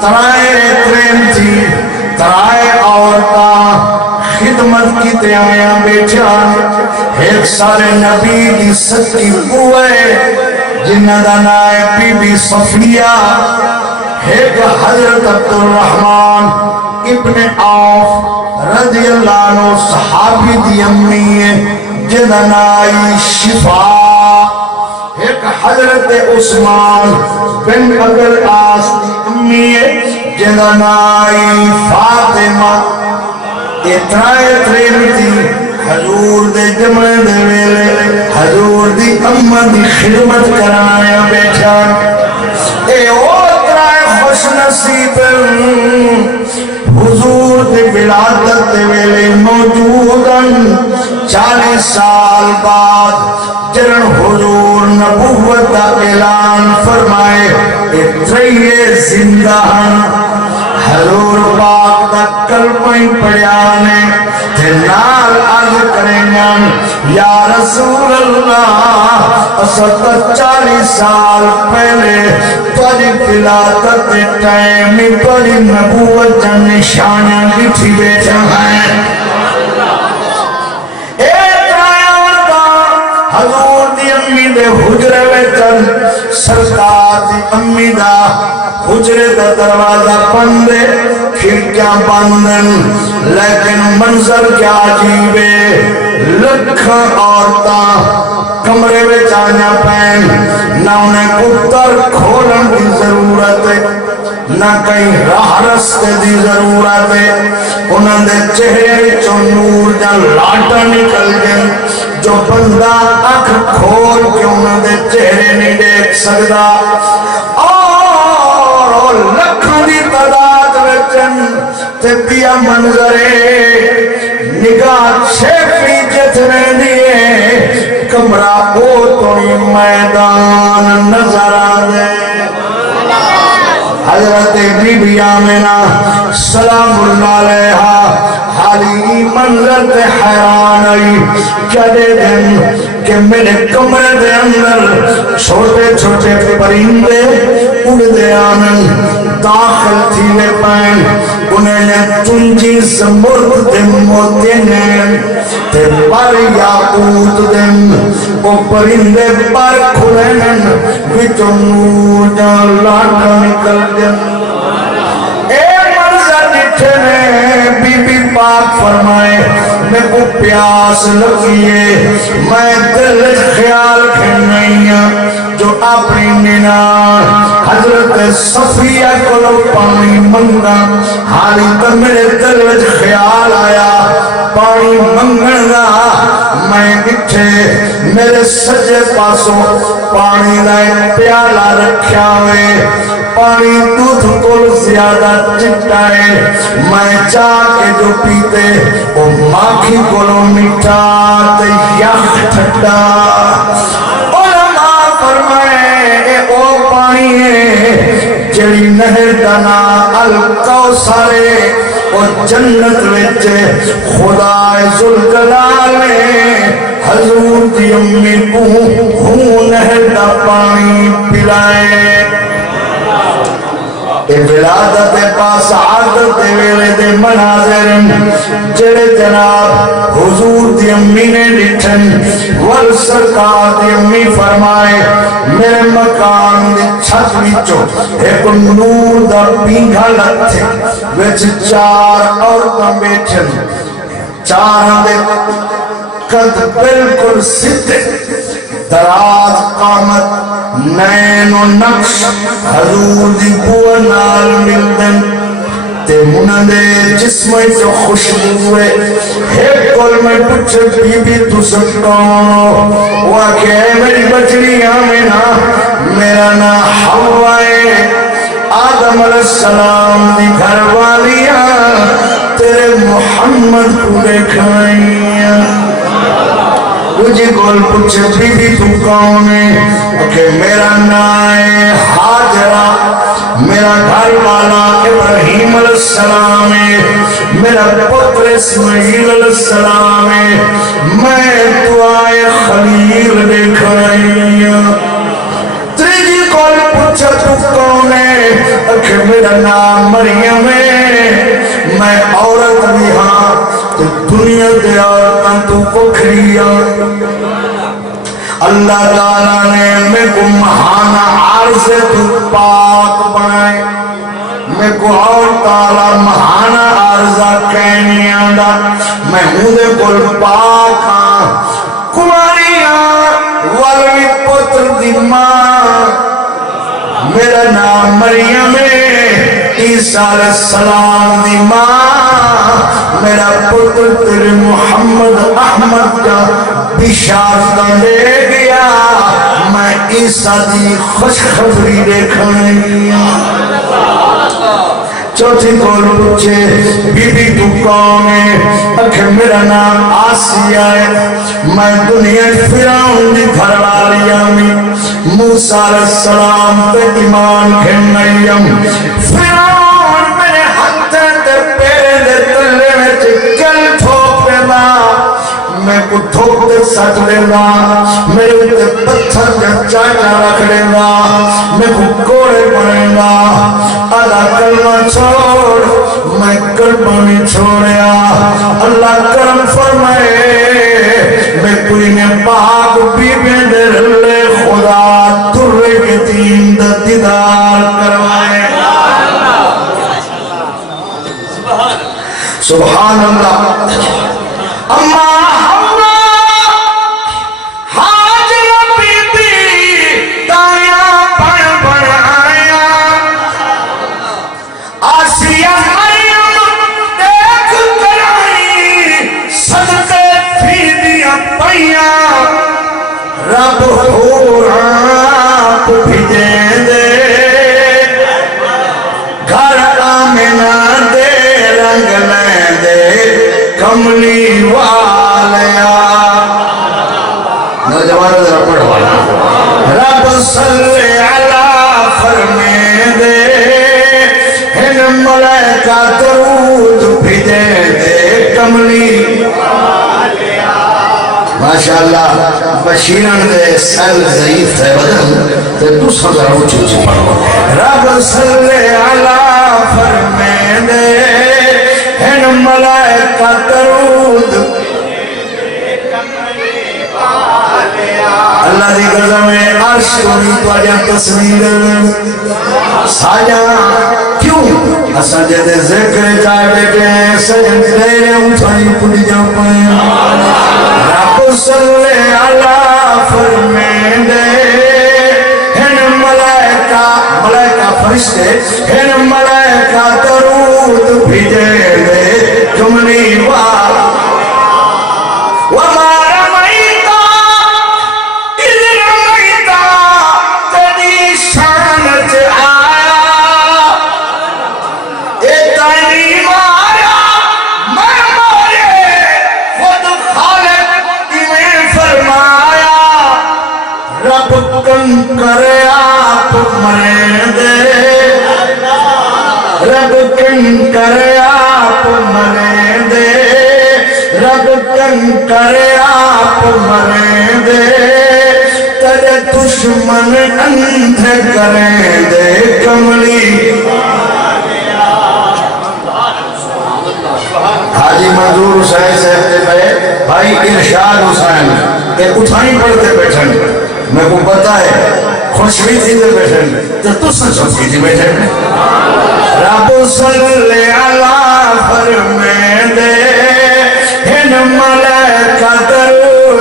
ترائے ترین تھی ترائے عورتاں خدمت کی تے آیا بیٹھا ایک سارے نبی دی سچی بوئے جنہ دا نائے بی بی صفیہ ایک حضرت عبدالرحمن ابن عوف رضی اللہ عنہ صحابی دی امی ہے جنہ نائی شفا ایک حضرت عثمان بن ابی العاص دی امی ہے جنہ نائی فاطمہ اترائے ترین تھی حضور دے جمع دے ویلے حضور دی امہ دی خدمت کرایا بیٹھا اے او اترائے خوش نصیب حضور دے ولادت دے ویلے موجودن 40 سال بعد جرن حضور نبوت دا اعلان فرمائے اترائے زندہ حضور پاک دا کلمہ پڑھانے تے نال عرض کریں گے یا رسول اللہ اسد 40 سال پہلے تجھے ولادت دے ٹائم تجھے نبوت جن نشانیاں لکھی بیٹھا ہیں حضور دی امی دے حجرے وچن سرکار دی امی دا حجرے دا دروازہ بندے کھڑکیاں بندن لیکن منظر کیا عجیب ہے لکھاں عورتاں کمرے میں جانا پین نہ انہیں کتر کھولن کی ضرورت ہے نہ کہیں راہ رستے دی ضرورت ہے انہوں نے چہرے چو نور جا لاٹا نکل گئے جو بندہ اکھ کھول کے انہوں نے چہرے نہیں دیکھ سکتا اور لکھوں دی تعداد وچن تے پیا منظرے نگاہ چھپی جتنے دیے کمرہ اوتوی میدان نظر آدھے حضرت بی بی آمنہ سلام اللہ علیہا حالی منظر تے حیران آئی کیا دے دن کہ میرے کمرے دے اندر چھوٹے چھوٹے پرندے اڑ دے آمن داخل تھی لے پائیں انہیں نے تنجی زمرد دے موتے نے تے پر یاقوت دن وہ پرندے پر کھلینن وچوں نور جان لاٹا نکل دن اے منظر نٹھے نے بی بی پاک فرمائے میں کو پیاس لگیے میں دل خیال کھنائیاں جو اپنی ننان حضرت صفیہ کو لو پانی منگا حالی تو میرے دل وچ خیال آیا پانی منگنا میں اٹھے میرے سجے پاسوں پانی لائے پیالہ رکھیا ہوئے پانی دودھ کل زیادہ چٹائے میں چاہ کے جو پیتے وہ ماکھی کلو میٹھا تے یخ ٹھٹا علماء فرمائے اے او پانی ہے جڑی نہر دنا الکوثرے اور جنت وچ خدا ذوالجلال نے حضور دی امی کو ہوں نہر دا پانی پلائے اے ولادت پاس عادت دے ویلے دے مناظر جڑے جناب حضور دی امی نے ڈٹھن ول سرکار دی امی فرمائے میرے مکان دی چھت وچوں ایک نور دا پینگھا لتھے وچ 4 عورتاں بیٹھن چاراں دے قد بالکل سدھے دراز قامت نین و نقش حضور دی بو نال ملدن تے منہ دے جسم جو خوشبو ہوئے ایک کل میں پچھ بی بی تو سکتوں وہ کہ میری بچڑی آمینہ میرا نا حوائے آدم علیہ السلام دی گھر والیاں تیرے محمد کو دیکھائیاں مجھے گول پوچھے بی بی تو کون ہے کہ میرا نائے حاجرہ میرا گھر والا ابراہیم علیہ السلام ہے میرا پتر اسماعیل علیہ السلام ہے میں دعائے خلیل دیکھائیاں تیجی گول پوچھے تو کون ہے میرا نام مریم ہے، میں عورت بھی ہاں تو دنیا دے عورتاں تو پکھریا۔ اللہ تعالیٰ نے میں کو مہانہ عرض تو پاک بنائے، میں کو اور تعالیٰ مہانہ عرضہ کہنی آندا، میں ہوں دے کل پاک ہاں۔ کماریاں والوی پتر دی ماں، میرا نام مریم ہے، عیسیٰ علیہ السلام دی ماں، میرا پتر تیرے محمد احمد کا بشارت دے گیا، میں عیسیٰ دی خوشخبری دیکھنے گیا۔ چوتھی کول پوچھے بی بی تو کون ہے؟ اکھے میرا نام آسیہ ہے، میں دنیا فرعون دی گھر والیا میں موسیٰ علیہ السلام پہ ایمان کھنائیم۔ فرعون میرے ہتھے تے پیرے دے تلے میں چکل ٹھوپے دا، میں کو ٹھوپ دے سٹ لینا، میرے تے پتھر دے چاچا رکھ لینا، میں کو کوڑے پڑے گا، اللہ کلمہ چھوڑ، میں کلمہ نہیں چھوڑیا۔ اللہ کرم فرمائے، میں کوئی نے پاک بی بی دے رلے خدا ترے کے دین دا دیدار کروائے۔ سبحان اللہ۔ اما رب حور آپ بھیجیں دے، گھر آمنہ دے، رنگ لیں دے، کملی والیا۔ نوجوان ذرا پڑھوانا، رب صلی اللہ فرمے دے، ہن ملائکہ درود بھیجیں دے، کملی والیا۔ ماشاءاللہ بشیرن دے سل ضعیف ہے بدن تے دوسرا ذرا اونچی اونچی پڑھو۔ رب صلی اللہ فرمے دے، ہن ملائکہ درود، اللہ دی قسم ہے عرش تو نہیں تو آجا تصویر ساجا کیوں اسا جدے ذکر جائے بیٹے ہیں سجن تیرے اٹھائی پڑی جا پائیں۔ رب صلی اللہ فرمے دے، ہن ملائکہ، ملائکہ فرشتے، ہن ملائکہ درود بھیجے دے، کملی والا۔ وما رمیتا اذ رمیتا، تیری شان چ آیا، اے تیری مارا میں مارے، خود خالق میں فرمایا، رب کن کرے آپ مرے دے، رب کن کرے آپ مرے دے، رب کن کرے آپ مرے دے، تیرے دشمن اندھے کرے دے، کملی۔ حاجی منظور حسین صاحب دے پہ بھائی ارشاد حسین کہ اٹھائی پڑھتے بیٹھن، میں کو پتا ہے خوشوی تھی دے بیٹھن تو تُسن سوچی تھی بیٹھن۔ رب صلی اللہ فرمے دے، ہن ملائکہ درود،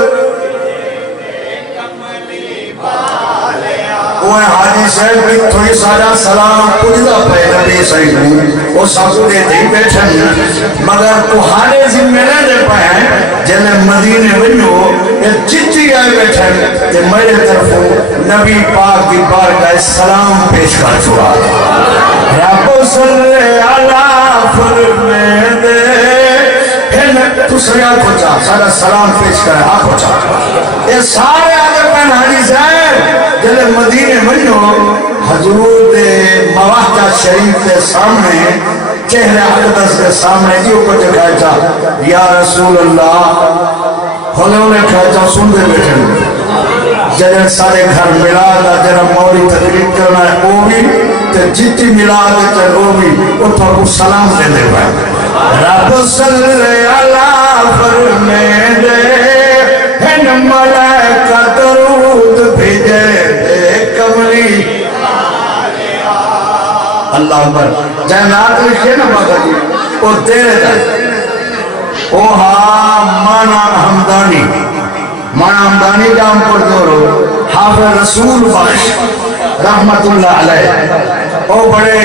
وہ حاجی صاحب بھی تھوڑی سارا سلام پوچھتا پہ نبی صحیح وہ سب دے تھی بیٹھن، مگر کو ہارے ذمہ نہ دے پائے جنہیں مدینے ونو یہ چچی آئے بیٹھن کہ میرے طرف نبی پاک کی بارگاہ سلام پیش کر چھوڑا۔ رب صلی اللہ فرمے دے، تو سیا کو چاہ سارا سلام پیش کرے آپ کو چاہ یہ سارے آگے پہن حدیث ہے جلے مدینے منو حضور دے مواحدہ شریف کے سامنے چہرے اقدس کے سامنے یہ کو جگہ چاہ یا رسول اللہ ہلوں نے کہا چاہ سن دے بیٹھے جلے سارے گھر ملا دا جرہ موری تقریب کرنا ہے وہ بھی تے جتی ملاد چلو بھی اتھا کو سلام دے دے بھائی رب صلی اللہ فرمے دے ہن ملائکہ درود بھیجے دے کملی اللہ اکبر جائے نات لکھے نا بابا جی وہ دے رہتا ہے او ہاں مانا حمدانی جام پر دورو حافظ رسول بخش رحمت اللہ علیہ او بڑے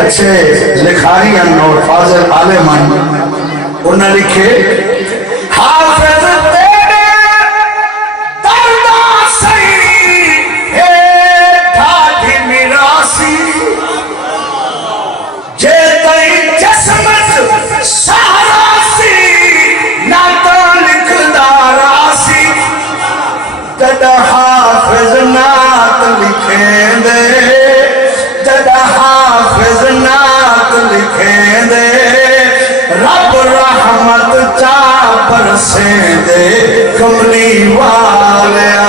اچھے لکھاری ہیں اور فاضل عالمان انہوں نے لکھے حافظ تیرے دردہ سی ہے تھاڑی میراسی جے تئی جسمت سہرا سی ناتا لکھ دارا سی جدہ حافظ نات لکھیں دے جدہ حافظ نات لکھیں دے رب رحمت چا برسیں دے کملی والیا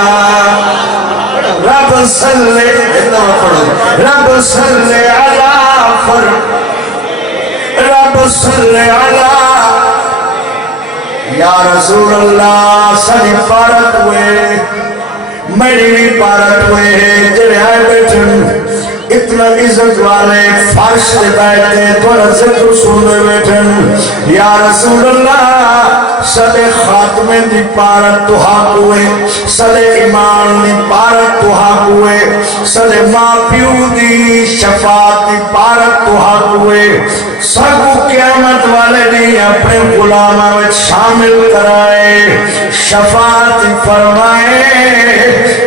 رب صلی رب صلی علی رب صلی علی یا رسول اللہ ساری پارت ہوئے میری بھی پارت ہوئے جنہیں آئے بیٹھن اتنا عزت والے فرش سے بیٹھتے تھوڑا ذکر سننے بیٹھن یا رسول اللہ صدے خاتمے دی پارت تو حق ہوئے صدے ایمان دی پارت تو حق ہوئے صدے ماں پیو دی شفاعت دی پارت تو حق ہوئے سگو قیامت والے نے اپنے غلامہ میں شامل کرائے شفاعت فرمائے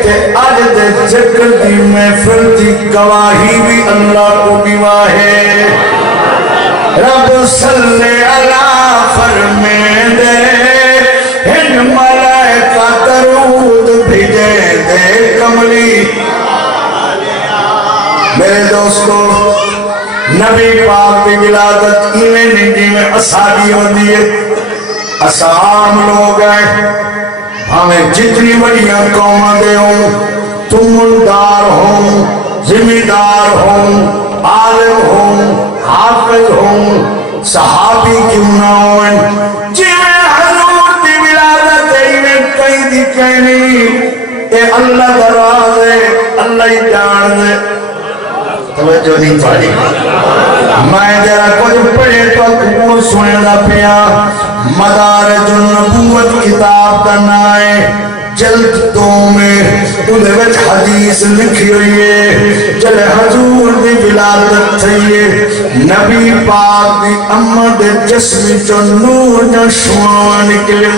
کہ آج دے ذکر دی محفل دی گواہی بھی اللہ کو گواہ ہے رب صلی اللہ فرمے دے ہن ملائکہ درود بھیجے دے کملی میرے دوستو نبی پاک دی ولادت ایویں نہیں میں اسادی ہوندی ہے اسام لوگ ہیں ہمیں جتنی بڑیاں قوماں دے ہوں تم مندار ہوں ذمہ دار ہوں عالم ہوں حافظ ہوں صحابی کیوں نہ ہوں جی میں حضور دی ولادت ایویں کہیں دی کہنی اے اللہ دراز ہے اللہ ہی جان دے توجہ نہیں پڑی میں جرا کچھ پڑھے تو کبول سنے دا پیا مدارج النبوت کتاب دا نائے جلد دو میں انہیں وچ حدیث لکھی ہوئی ہے جلے حضور دی ولادت تھئیے نبی پاک دی امد جسمی جو نور جا شوان نکلے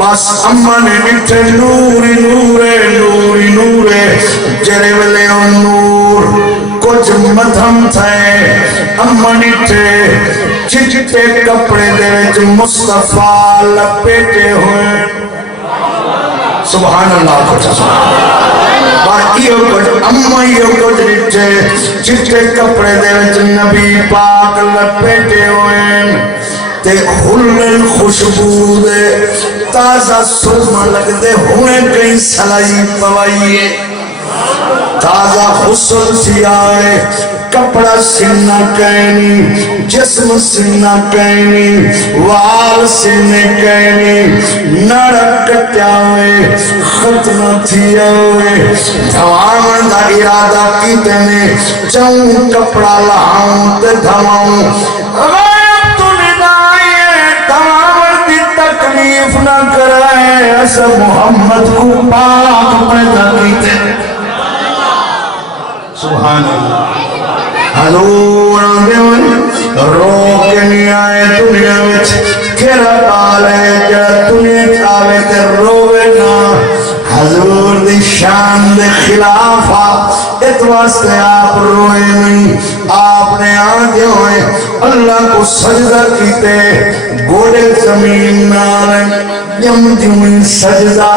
بس امہ نے مٹھے نوری نورے نوری نورے جرے ولے نور کچھ مدھم تھے امہ نٹھے چچتے کپڑے دے جو مصطفیٰ لپیٹے ہوئے سبحان اللہ کچھ باقی کچھ امہ کچھ نٹھے چچتے کپڑے دے جو نبی پاک لپیٹے ہوئے تے ہلن خوشبو دے تازہ سرما لگ دے ہونے کہیں سلائی پوائیے تازہ حسن سی آئے کپڑا سننا کہنی جسم سننا کہنی وال سننے کہنی نڑک کٹیا ہوئے ختم تھیا ہوئے دھوامن دا ارادہ کی تینے چون کپڑا لہاؤں تے دھواؤں غیب تو ندائے دھوامن دی تکلیف نہ کرائے ایسا محمد کو پاک پیدا کیتے سبحان اللہ حضور آگے روک نہیں آئے دنیا میں کھرا پالے جڑا دنیا چاہے تے روے نا حضور دی شان دے خلاف اس واسطے آپ روئے نہیں آپ نے آگے ہوئے اللہ کو سجدہ کیتے گوڑے زمین نالے یم جمین سجدہ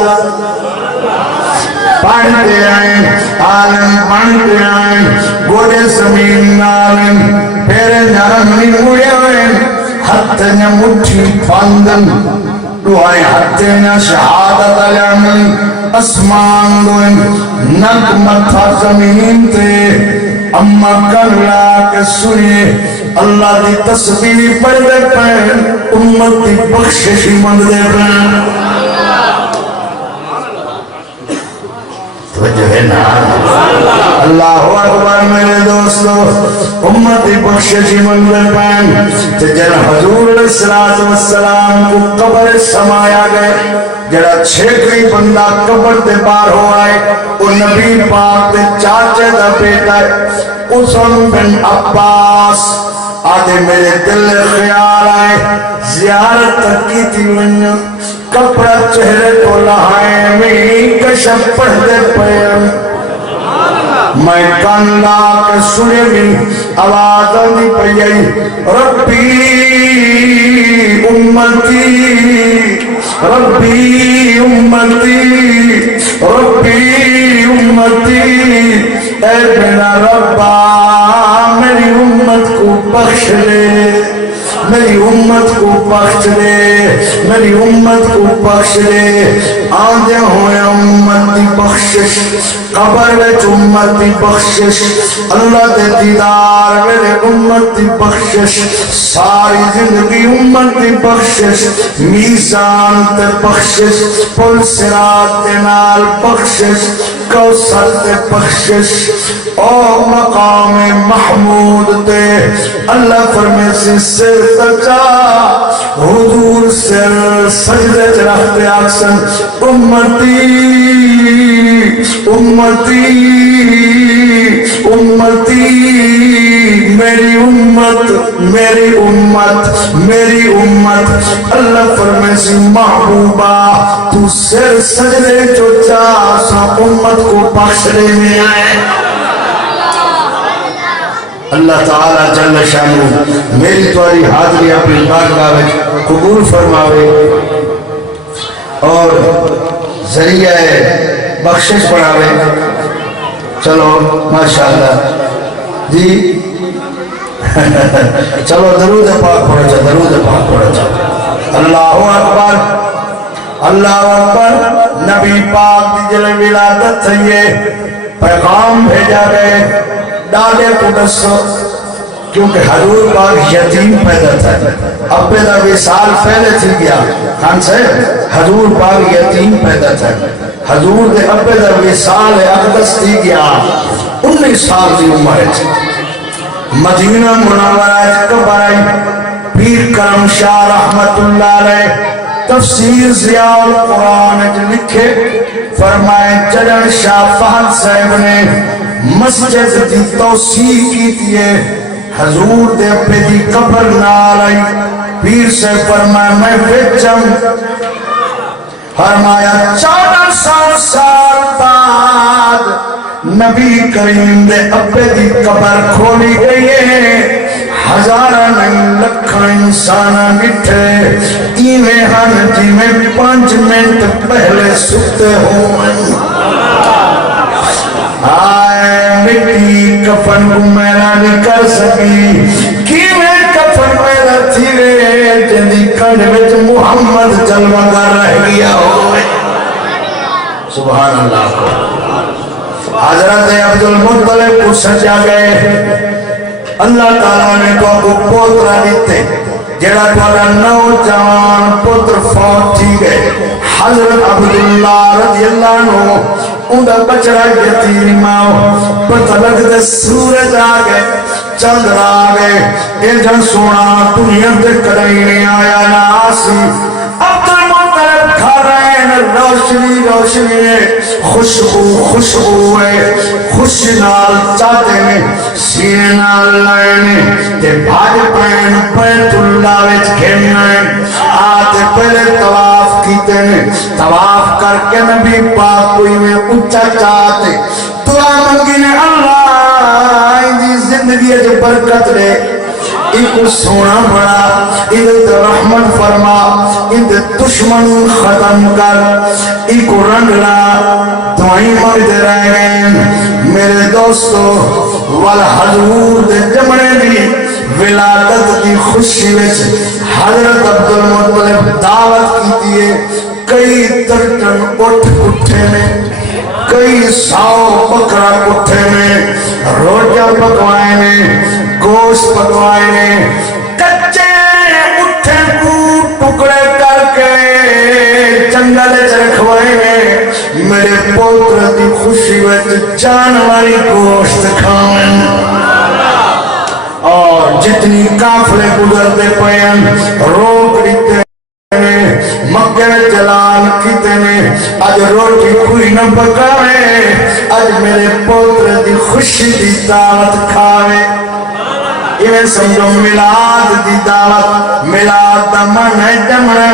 پڑھتے آئیں عالم پڑھتے آئیں گوڑے زمین نالن پیرے نرم نہیں مڑے ہوئے ہتھ نے مٹھی پاندن دعائیں ہتھ نے شہادت علامن اسمان دوئن نک متھا زمین تے اما کرلا کے سنے اللہ دی تسبیح پڑھ دے پین امت دی بخشش مانگ دے پین توجہ ہے نا اللہ اکبر میرے دوستو امت دی بخشش مانگ دے پین جن حضور علیہ السلام کو قبر سمایا گئے جڑا چھیکری بندہ قبر دے بار ہو آئے وہ نبی پاک دے چاچے دا بیٹا ہے اسم بن عباس آدھے میرے دل خیال آئے زیارت تک کی تھی ونیا کپڑا چہرے کو لہائے میں کشف پڑھ دے پیم میں کانلا کے سنے میں آواز آدھی پئی ربی امتی ربی امتی ربی امتی اے بنا ربا میری امت کو بخش لے میری امت کو بخش لے میری امت کو بخش لے آدھے ہوئے امت دی بخشش قبر وچ امت دی بخشش اللہ دے دیدار میرے امت دی بخشش ساری زندگی امت دی بخشش میزان تے بخشش پل صراط تے نال بخشش کوثر تے بخشش او مقام محمود تے اللہ فرمے سے سر سچا حضور سر سجدے رکھتے آکسن امتی امتی امتی میری امت میری امت میری امت اللہ فرمے سے محبوبہ تو سر سجدے جو چاہ سا امت کو بخشنے میں آئے اللہ تعالیٰ جل شانہ میری تواری حاضری اپنی بارگاہ میں قبول فرماوے اور ذریعہ بخشش بڑھاوے چلو ماشاءاللہ جی چلو درود پاک پڑھا چاہ درود پاک پڑھا چاہ اللہ اکبر اللہ اکبر نبی پاک دی جل ولادت تھئیے پیغام بھیجا گئے ڈالے کو دسو کیونکہ حضور پاک یتیم پیدا تھا ابے دا وصال پہلے تھی گیا خان صاحب حضور پاک یتیم پیدا تھا حضور دے ابے دا وصال اقدس تھی گیا 19 سال دی عمر تھی مدینہ منورہ قبر آئی پیر کرم شاہ رحمت اللہ علیہ تفسیر ضیاء القرآن لکھے فرمائے چرن شاہ فہد صاحب نے مسجد دی توسیع کی دیئے حضور دے پہ دی قبر نال آئی پیر سے فرمایا میں بیچم فرمایا 1400 سال بعد نبی کریم دے اپے دی قبر کھولی گئی ہے ہزارہ نہیں لکھا انسانہ مٹھے ایویں ہن جی میں 5 منٹ پہلے سکتے ہوں آئے مٹی کفن کو میرا نہیں کر سکی کیویں کفن میرا تھی رہے جنہی کنڈ وچ محمد جلوہ گر رہ گیا ہوئے سبحان اللہ کو حضرت عبدالمطلب کو سجا گئے اللہ تعالیٰ نے تو کو پوترہ دیتے جڑا توڑا نوجوان پتر فوت تھی گئے حضرت عبداللہ رضی اللہ عنہ اندھا بچڑا یتیم آؤ پتہ لگ دے سورج آگئے چندر آگئے انجھن سونا دنیا دے کرائنے آیا ناسی عبدالمطلب کھا رہے ہیں روشنی روشنی خوشبو ہے خوش نال چاہتے ہیں سینے نال لائنے تے بھاج پین بیت اللہ وچ کھیلنا ہے آتے پہلے طواف کیتے ہیں طواف کر کے نبی پاک کوئی میں اچھا چاہتے دعا منگینے اللہ دی زندگی جو برکت لے ایک سونا بڑا ادھت رحمت فرما ادھت دشمن ختم کر ایک رنگ لا دعائیں مرد رہ گئے میرے دوستو والحضور دے جمعے دی ولادت دی خوشی وچ حضرت عبدالمطلب دعوت کی دیئے کئی درجن اٹھ اٹھے نے کئی 100 بکرا کٹھے میں روٹیاں پکوائے نے گوشت پکوائے نے کچے اٹھے کو ٹکڑے کر کے جنگل رکھوائے نے میرے پوتر دی خوشی وچ جانوری گوشت کھاؤں اور جتنی قافلے گزرتے پین روک دیتے مکہ جلال کیتے نے اج روٹی کوئی نہ پکاوے اج میرے پوتر دی خوشی دی دعوت کھاوے یہ سمجھو میلاد دی دعوت میلاد دا من ہے جمنا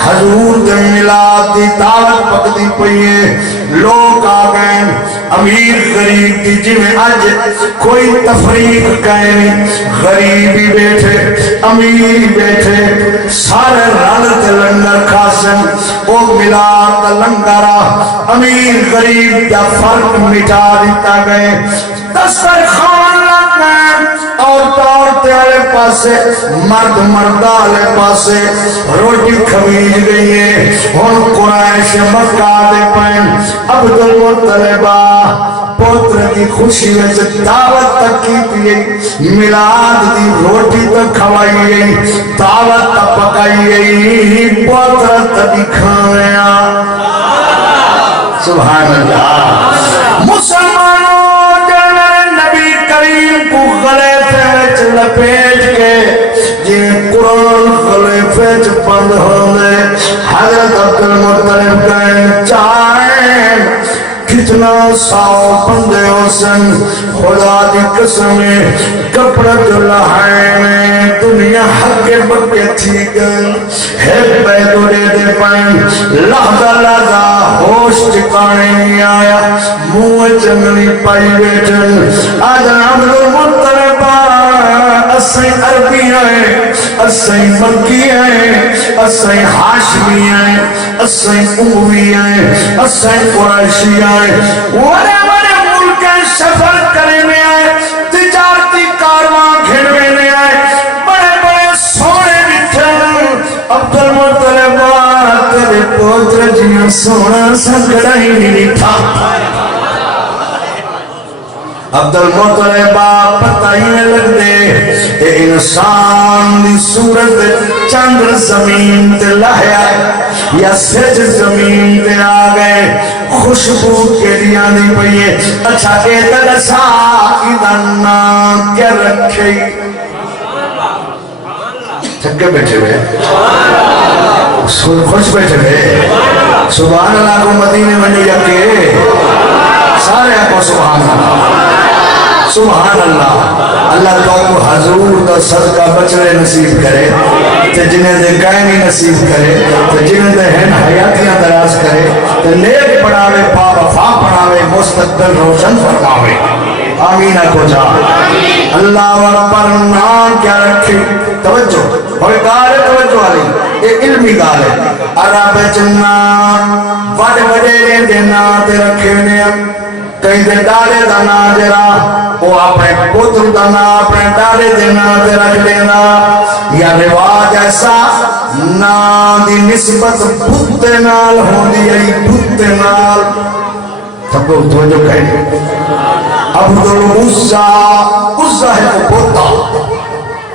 حضور دے میلاد دی دعوت پکتی پئیے لوگ آگئے امیر غریب دی جی میں آج کوئی تفریق کہیں غریبی بیٹھے امیر بیٹھے سارے رالت لنگر خاسم او میلاد لنگرہ امیر غریب دا فرق مٹا دیتا گئے دسترخوان لگ گئے اور عورتیں والے پاسے مرد مردالے پاسے روٹی کھویج گئی ہے اور قریش مکہ دے پین عبدالمطلبہ پوتر کی خوشی میں سے دعوت تک کی پیئے میلاد دی روٹی تک کھوائی گئی دعوت تک پکائی گئی پوتر تک کھایا سبحان اللہ مسلمانوں نبی کریم کو غلیفے چ لپیٹ کے جن قرآن غلیفے چ بند ہونے حضرت عبدالمطلب کہیں چاہیں کتنا ساؤ بندے حسن خدا دی قسمیں کپڑا جو لہائیں دنیا حق کے بکے تھی گن ہے بیدورے دے پائیں لحظہ لحظہ ہوش ٹکانے نہیں آیا منہ چنگنی پائی بیٹھن آج عبدالمطلبہ اسیں عربی آئے اسیں مکی آئے اسیں ہاشمی آئے اسیں اموی آئے اسیں قریشی آئے وڑے وڑے ملک سفر کرنے آئے تجارتی کارواں گھڑنے آئے بڑے بڑے سونے بٹھن عبدالمطلبہ تیرے پوتر جیاں سونا سکڑا ہی نہیں تھا عبدالمطلبہ پتہ ہی لگ دے اے انسان دی صورت چندر زمین تے لہیا یا سج زمین تے آگئے خوشبو کے دیا دی پئیے اچھا اے درسا ادھنا کیا رکھے تھکے بیٹھے ہوئے خوش بیٹھے ہوئے سبحان اللہ کو مدینے میں نہیں رکھے سارے آپ کو سبحان اللہ سبحان اللہ اللہ تو کو حضور دا صدقہ بچنے نصیب کرے تے جنہیں دے قائمی نصیب کرے تے جنہیں دے ہن حیاتیاں دراز کرے تے نیک پڑھاوے پا وفا پڑھاوے مستقبل روشن فرماوے آمین کو جا اللہ اکبر نام کیا رکھے توجہ ہوئے گالے توجہ والی یہ علمی گالے عرب چنا وڈ وڈے دینا تے رکھے نے کہیں دے ڈالے دانا جرا وہ اپنے پتر دانا اپنے ڈالے دینا دے رکھ دینا یا رواج ایسا نام دی نسبت بھتے نال ہوندی ہے بھتے نال سب کو توجہ کہیں عبدالعزہ عزہ ہے وہ بھتا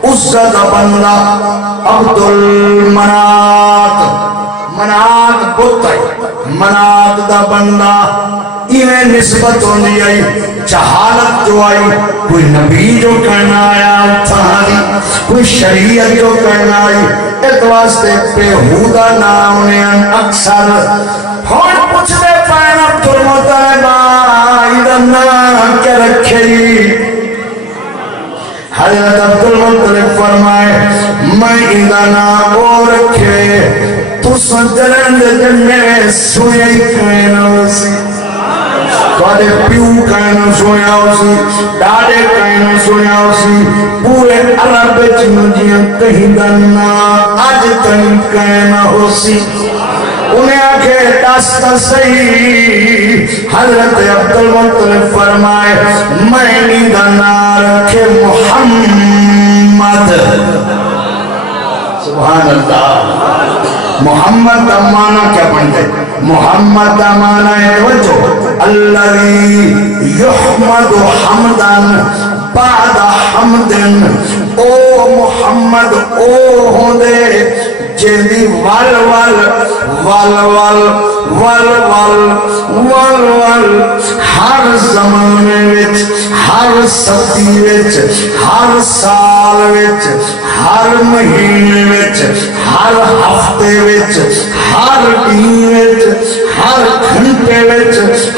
عزہ دا بندہ عبدالمنات منات بھتا ہے منات دا بندہ انہیں نسبت ہوندی آئی جہالت جو آئی کوئی نبی جو کرنا آیا اتھانی کوئی شریعت جو کرنا آئی ایک واسطے بےہودہ نام انہیں اکثر ہون پوچھ دے پائن عبدالمطلبہ ادھر نام کیا رکھے حضرت عبدالمطلب فرمائے میں ادھر نام وہ رکھے تو سجرند جنگے سوئی کہنا سی توڑے پیو کہنا سویا اسی ڈاڑے کہنا سویا اسی پورے عرب چنجیاں کہیں دننا آج تن کہنا اسی انہیں آنکھیں دستا صحیح حضرت عبدالمطلب فرمائے میں نیدنا رکھے محمد سبحان اللہ محمد کا معنی کیا بنتے محمد دا معنی ہے توجہ الذی یحمد حمدا بعد حمد او محمد او ہوندے جیدی وال وال وال وال وال وال وال وال ہر زمانے وچ ہر صدی وچ ہر سال وچ ہر مہینے وچ ہر ہفتے وچ ہر دن وچ ہر گھنٹے وچ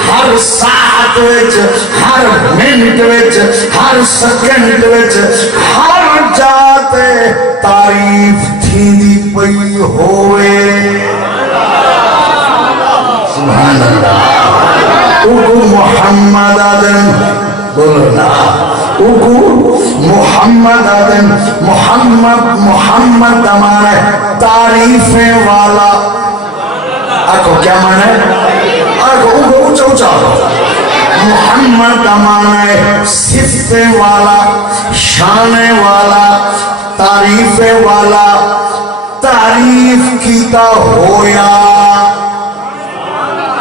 ہر ساعت وچ ہر minute which Hare second which ہر جاتے تعریف تھیندی پئی ہوئے سبحان اللہ اگو محمد آدم بولنا اگو محمد آدم محمد ہمارے تعریفیں والا آکو کیا مانے آکو اگو اچھا اچھا محمد ہمارے صفتے والا شانے والا تعریفیں والا تعریف کیتا ہویا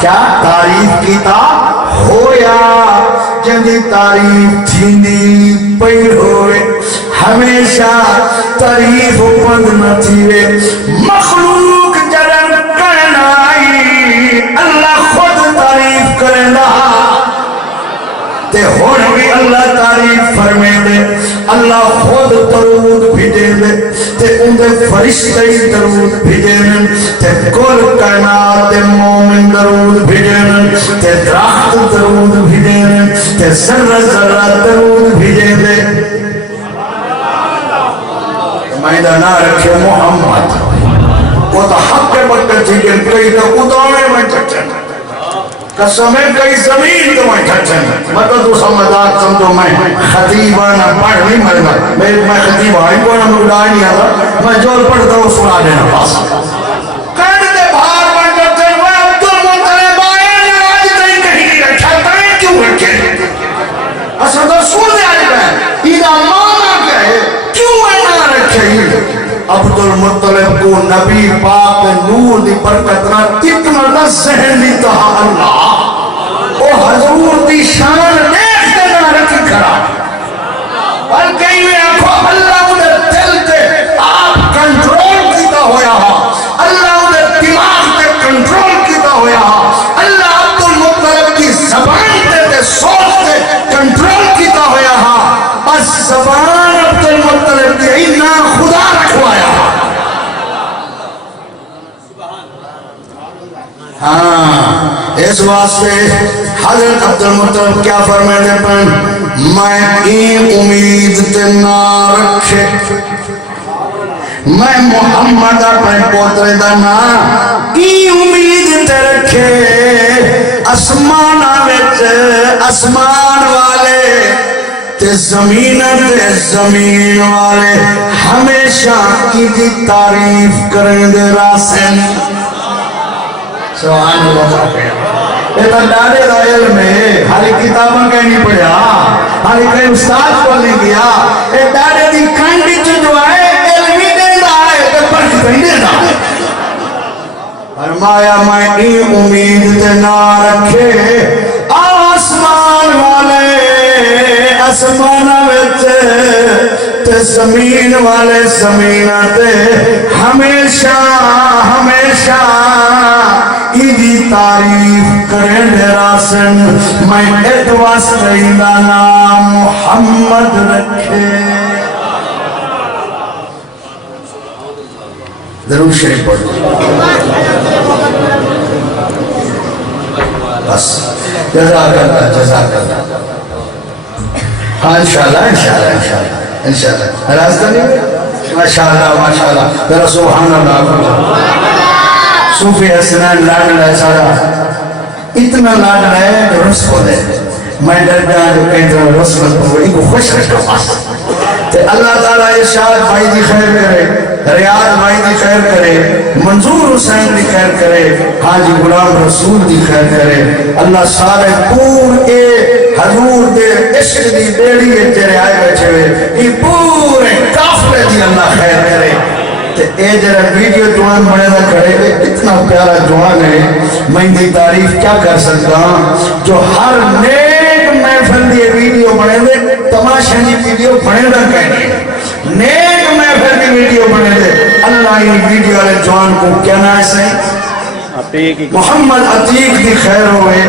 کیا تعریف کیتا ہویا جنہی تعریف تھیندی پئی ہوئے ہمیشہ تعریف بند نہ تھیوے مخلوق جرم کرنا آئی اللہ خود تعریف کرنا تے ہون بھی اللہ تعریف فرمے دے اللہ خود درود بھیجے دے تے ان دے فرشتے درود بھیجے دے تے کل کائنات مومن درود بھیجے دے تے درخت درود بھیجے دے تے ذرہ ذرہ درود بھیجے دے مائدہ نہ رکھے محمد وہ تو حق کے بکر چکن کئی تو اتانے میں چکن قسمیں کئی زمین تو میں چچن مطلب تو سمجھدار سمجھو میں خطیبانہ پڑھ نہیں مرنا میں خطیب آئی کوئی نہ اڑائی نہیں آتا میں جو پڑھتا ہوں سنا دینا پاس کہتے بھار بن کرتے ہوئے عبد المطلب آئے آج تھی کہیں نہیں رکھا تائیں کیوں رکھے اصلا تو سن لے آج میں ایدہ مانا کیا ہے کیوں اینا رکھے عبد المطلب کو نبی پاک نور دی برکت نہ اتنا نہ ذہن لیتا اللہ او حضور دی شان دیکھ دے نہ رکھی کھڑا بلکہ یہ آنکھو اللہ انہیں دل دے آپ کنٹرول کیتا ہویا اللہ انہیں دماغ دے کنٹرول کیتا ہویا اللہ عبد المطلب کی زبان دے سوچ دے کنٹرول کیتا ہویا بس زبان عبد المطلب دی اینا خدا رکھوایا ہاں اس واسطے حضرت عبد المطلب کیا فرماتے ہیں میں امید تے نہ رکھے میں محمد اپنے پوترے دا نا امید تے رکھے اسمان والے تے زمین والے ہمیشہ کی دی تعریف کریں دے راسن سبحان اللہ یہ تو ڈالے دا علم ہے ہاری کتاباں کہیں نہیں پڑھا ہاری کہیں استاد کو نہیں گیا یہ ڈالے دی کھنڈی جو ہے علمی دینا ہے تو پڑھ نہیں دینا فرمایا میں امید تے نہ رکھے آسمان والے آسمان وچ تے زمین والے زمین تے ہمیشہ ایدی تعریف کریں دے راسن میں ایک واسطہ ایدہ نام محمد رکھے ضرور شریف پڑھ بس جزاک اللہ ہاں انشاءاللہ راستہ نہیں ماشاءاللہ میرا سبحان اللہ صوفی حسنان لاڈ رہے سارا اتنا لاڈ رہے جو رس کو دے میں ڈر گیا جو کہیں طرح رس کو دے کو خوش رکھا پاس تے اللہ تعالیٰ ارشاد بھائی دی خیر کرے ریاض بھائی دی خیر کرے منظور حسین دی خیر کرے حاجی غلام رسول دی خیر کرے اللہ سارے پورے حضور دے عشق دی بیڑی تیرے آئے بیٹھے ہوئے یہ پورے کافلے دی اللہ خیر کرے تے اے یہ جرا ویڈیو جوان بنے دا کھڑے گئے اتنا پیارا جوان ہے میں ان کی تعریف کیا کر سکتا ہوں جو ہر نیک محفل دی ویڈیو بنے دے تماشا دی ویڈیو بنے دا کہنے نیک محفل دی ویڈیو بنے دے اللہ یہ ویڈیو والے جوان کو کیا نائس ہے محمد عتیق دی خیر ہوئے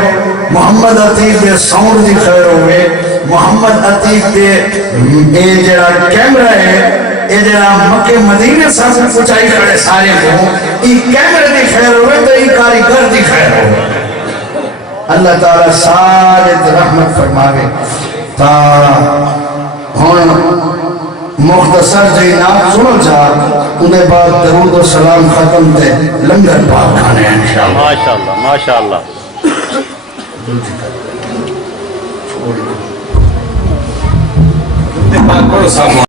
محمد عتیق دے ساؤنڈ دی خیر ہوئے محمد عتیق دے اے جڑا کیمرہ ہے اے جڑا مکہ مدینہ سب پچھائی کھڑے سارے ہوں ای کیمرہ دی خیر ہوئے تو ای کاریگر دی خیر ہوئے اللہ تعالیٰ سارے رحمت فرماوے تا ہون مختصر جی نام سنو چاہ انہیں بعد درود و سلام ختم تے لنگر پاک کھانے ہیں انشاءاللہ ماشاءاللہ ماشاءاللہ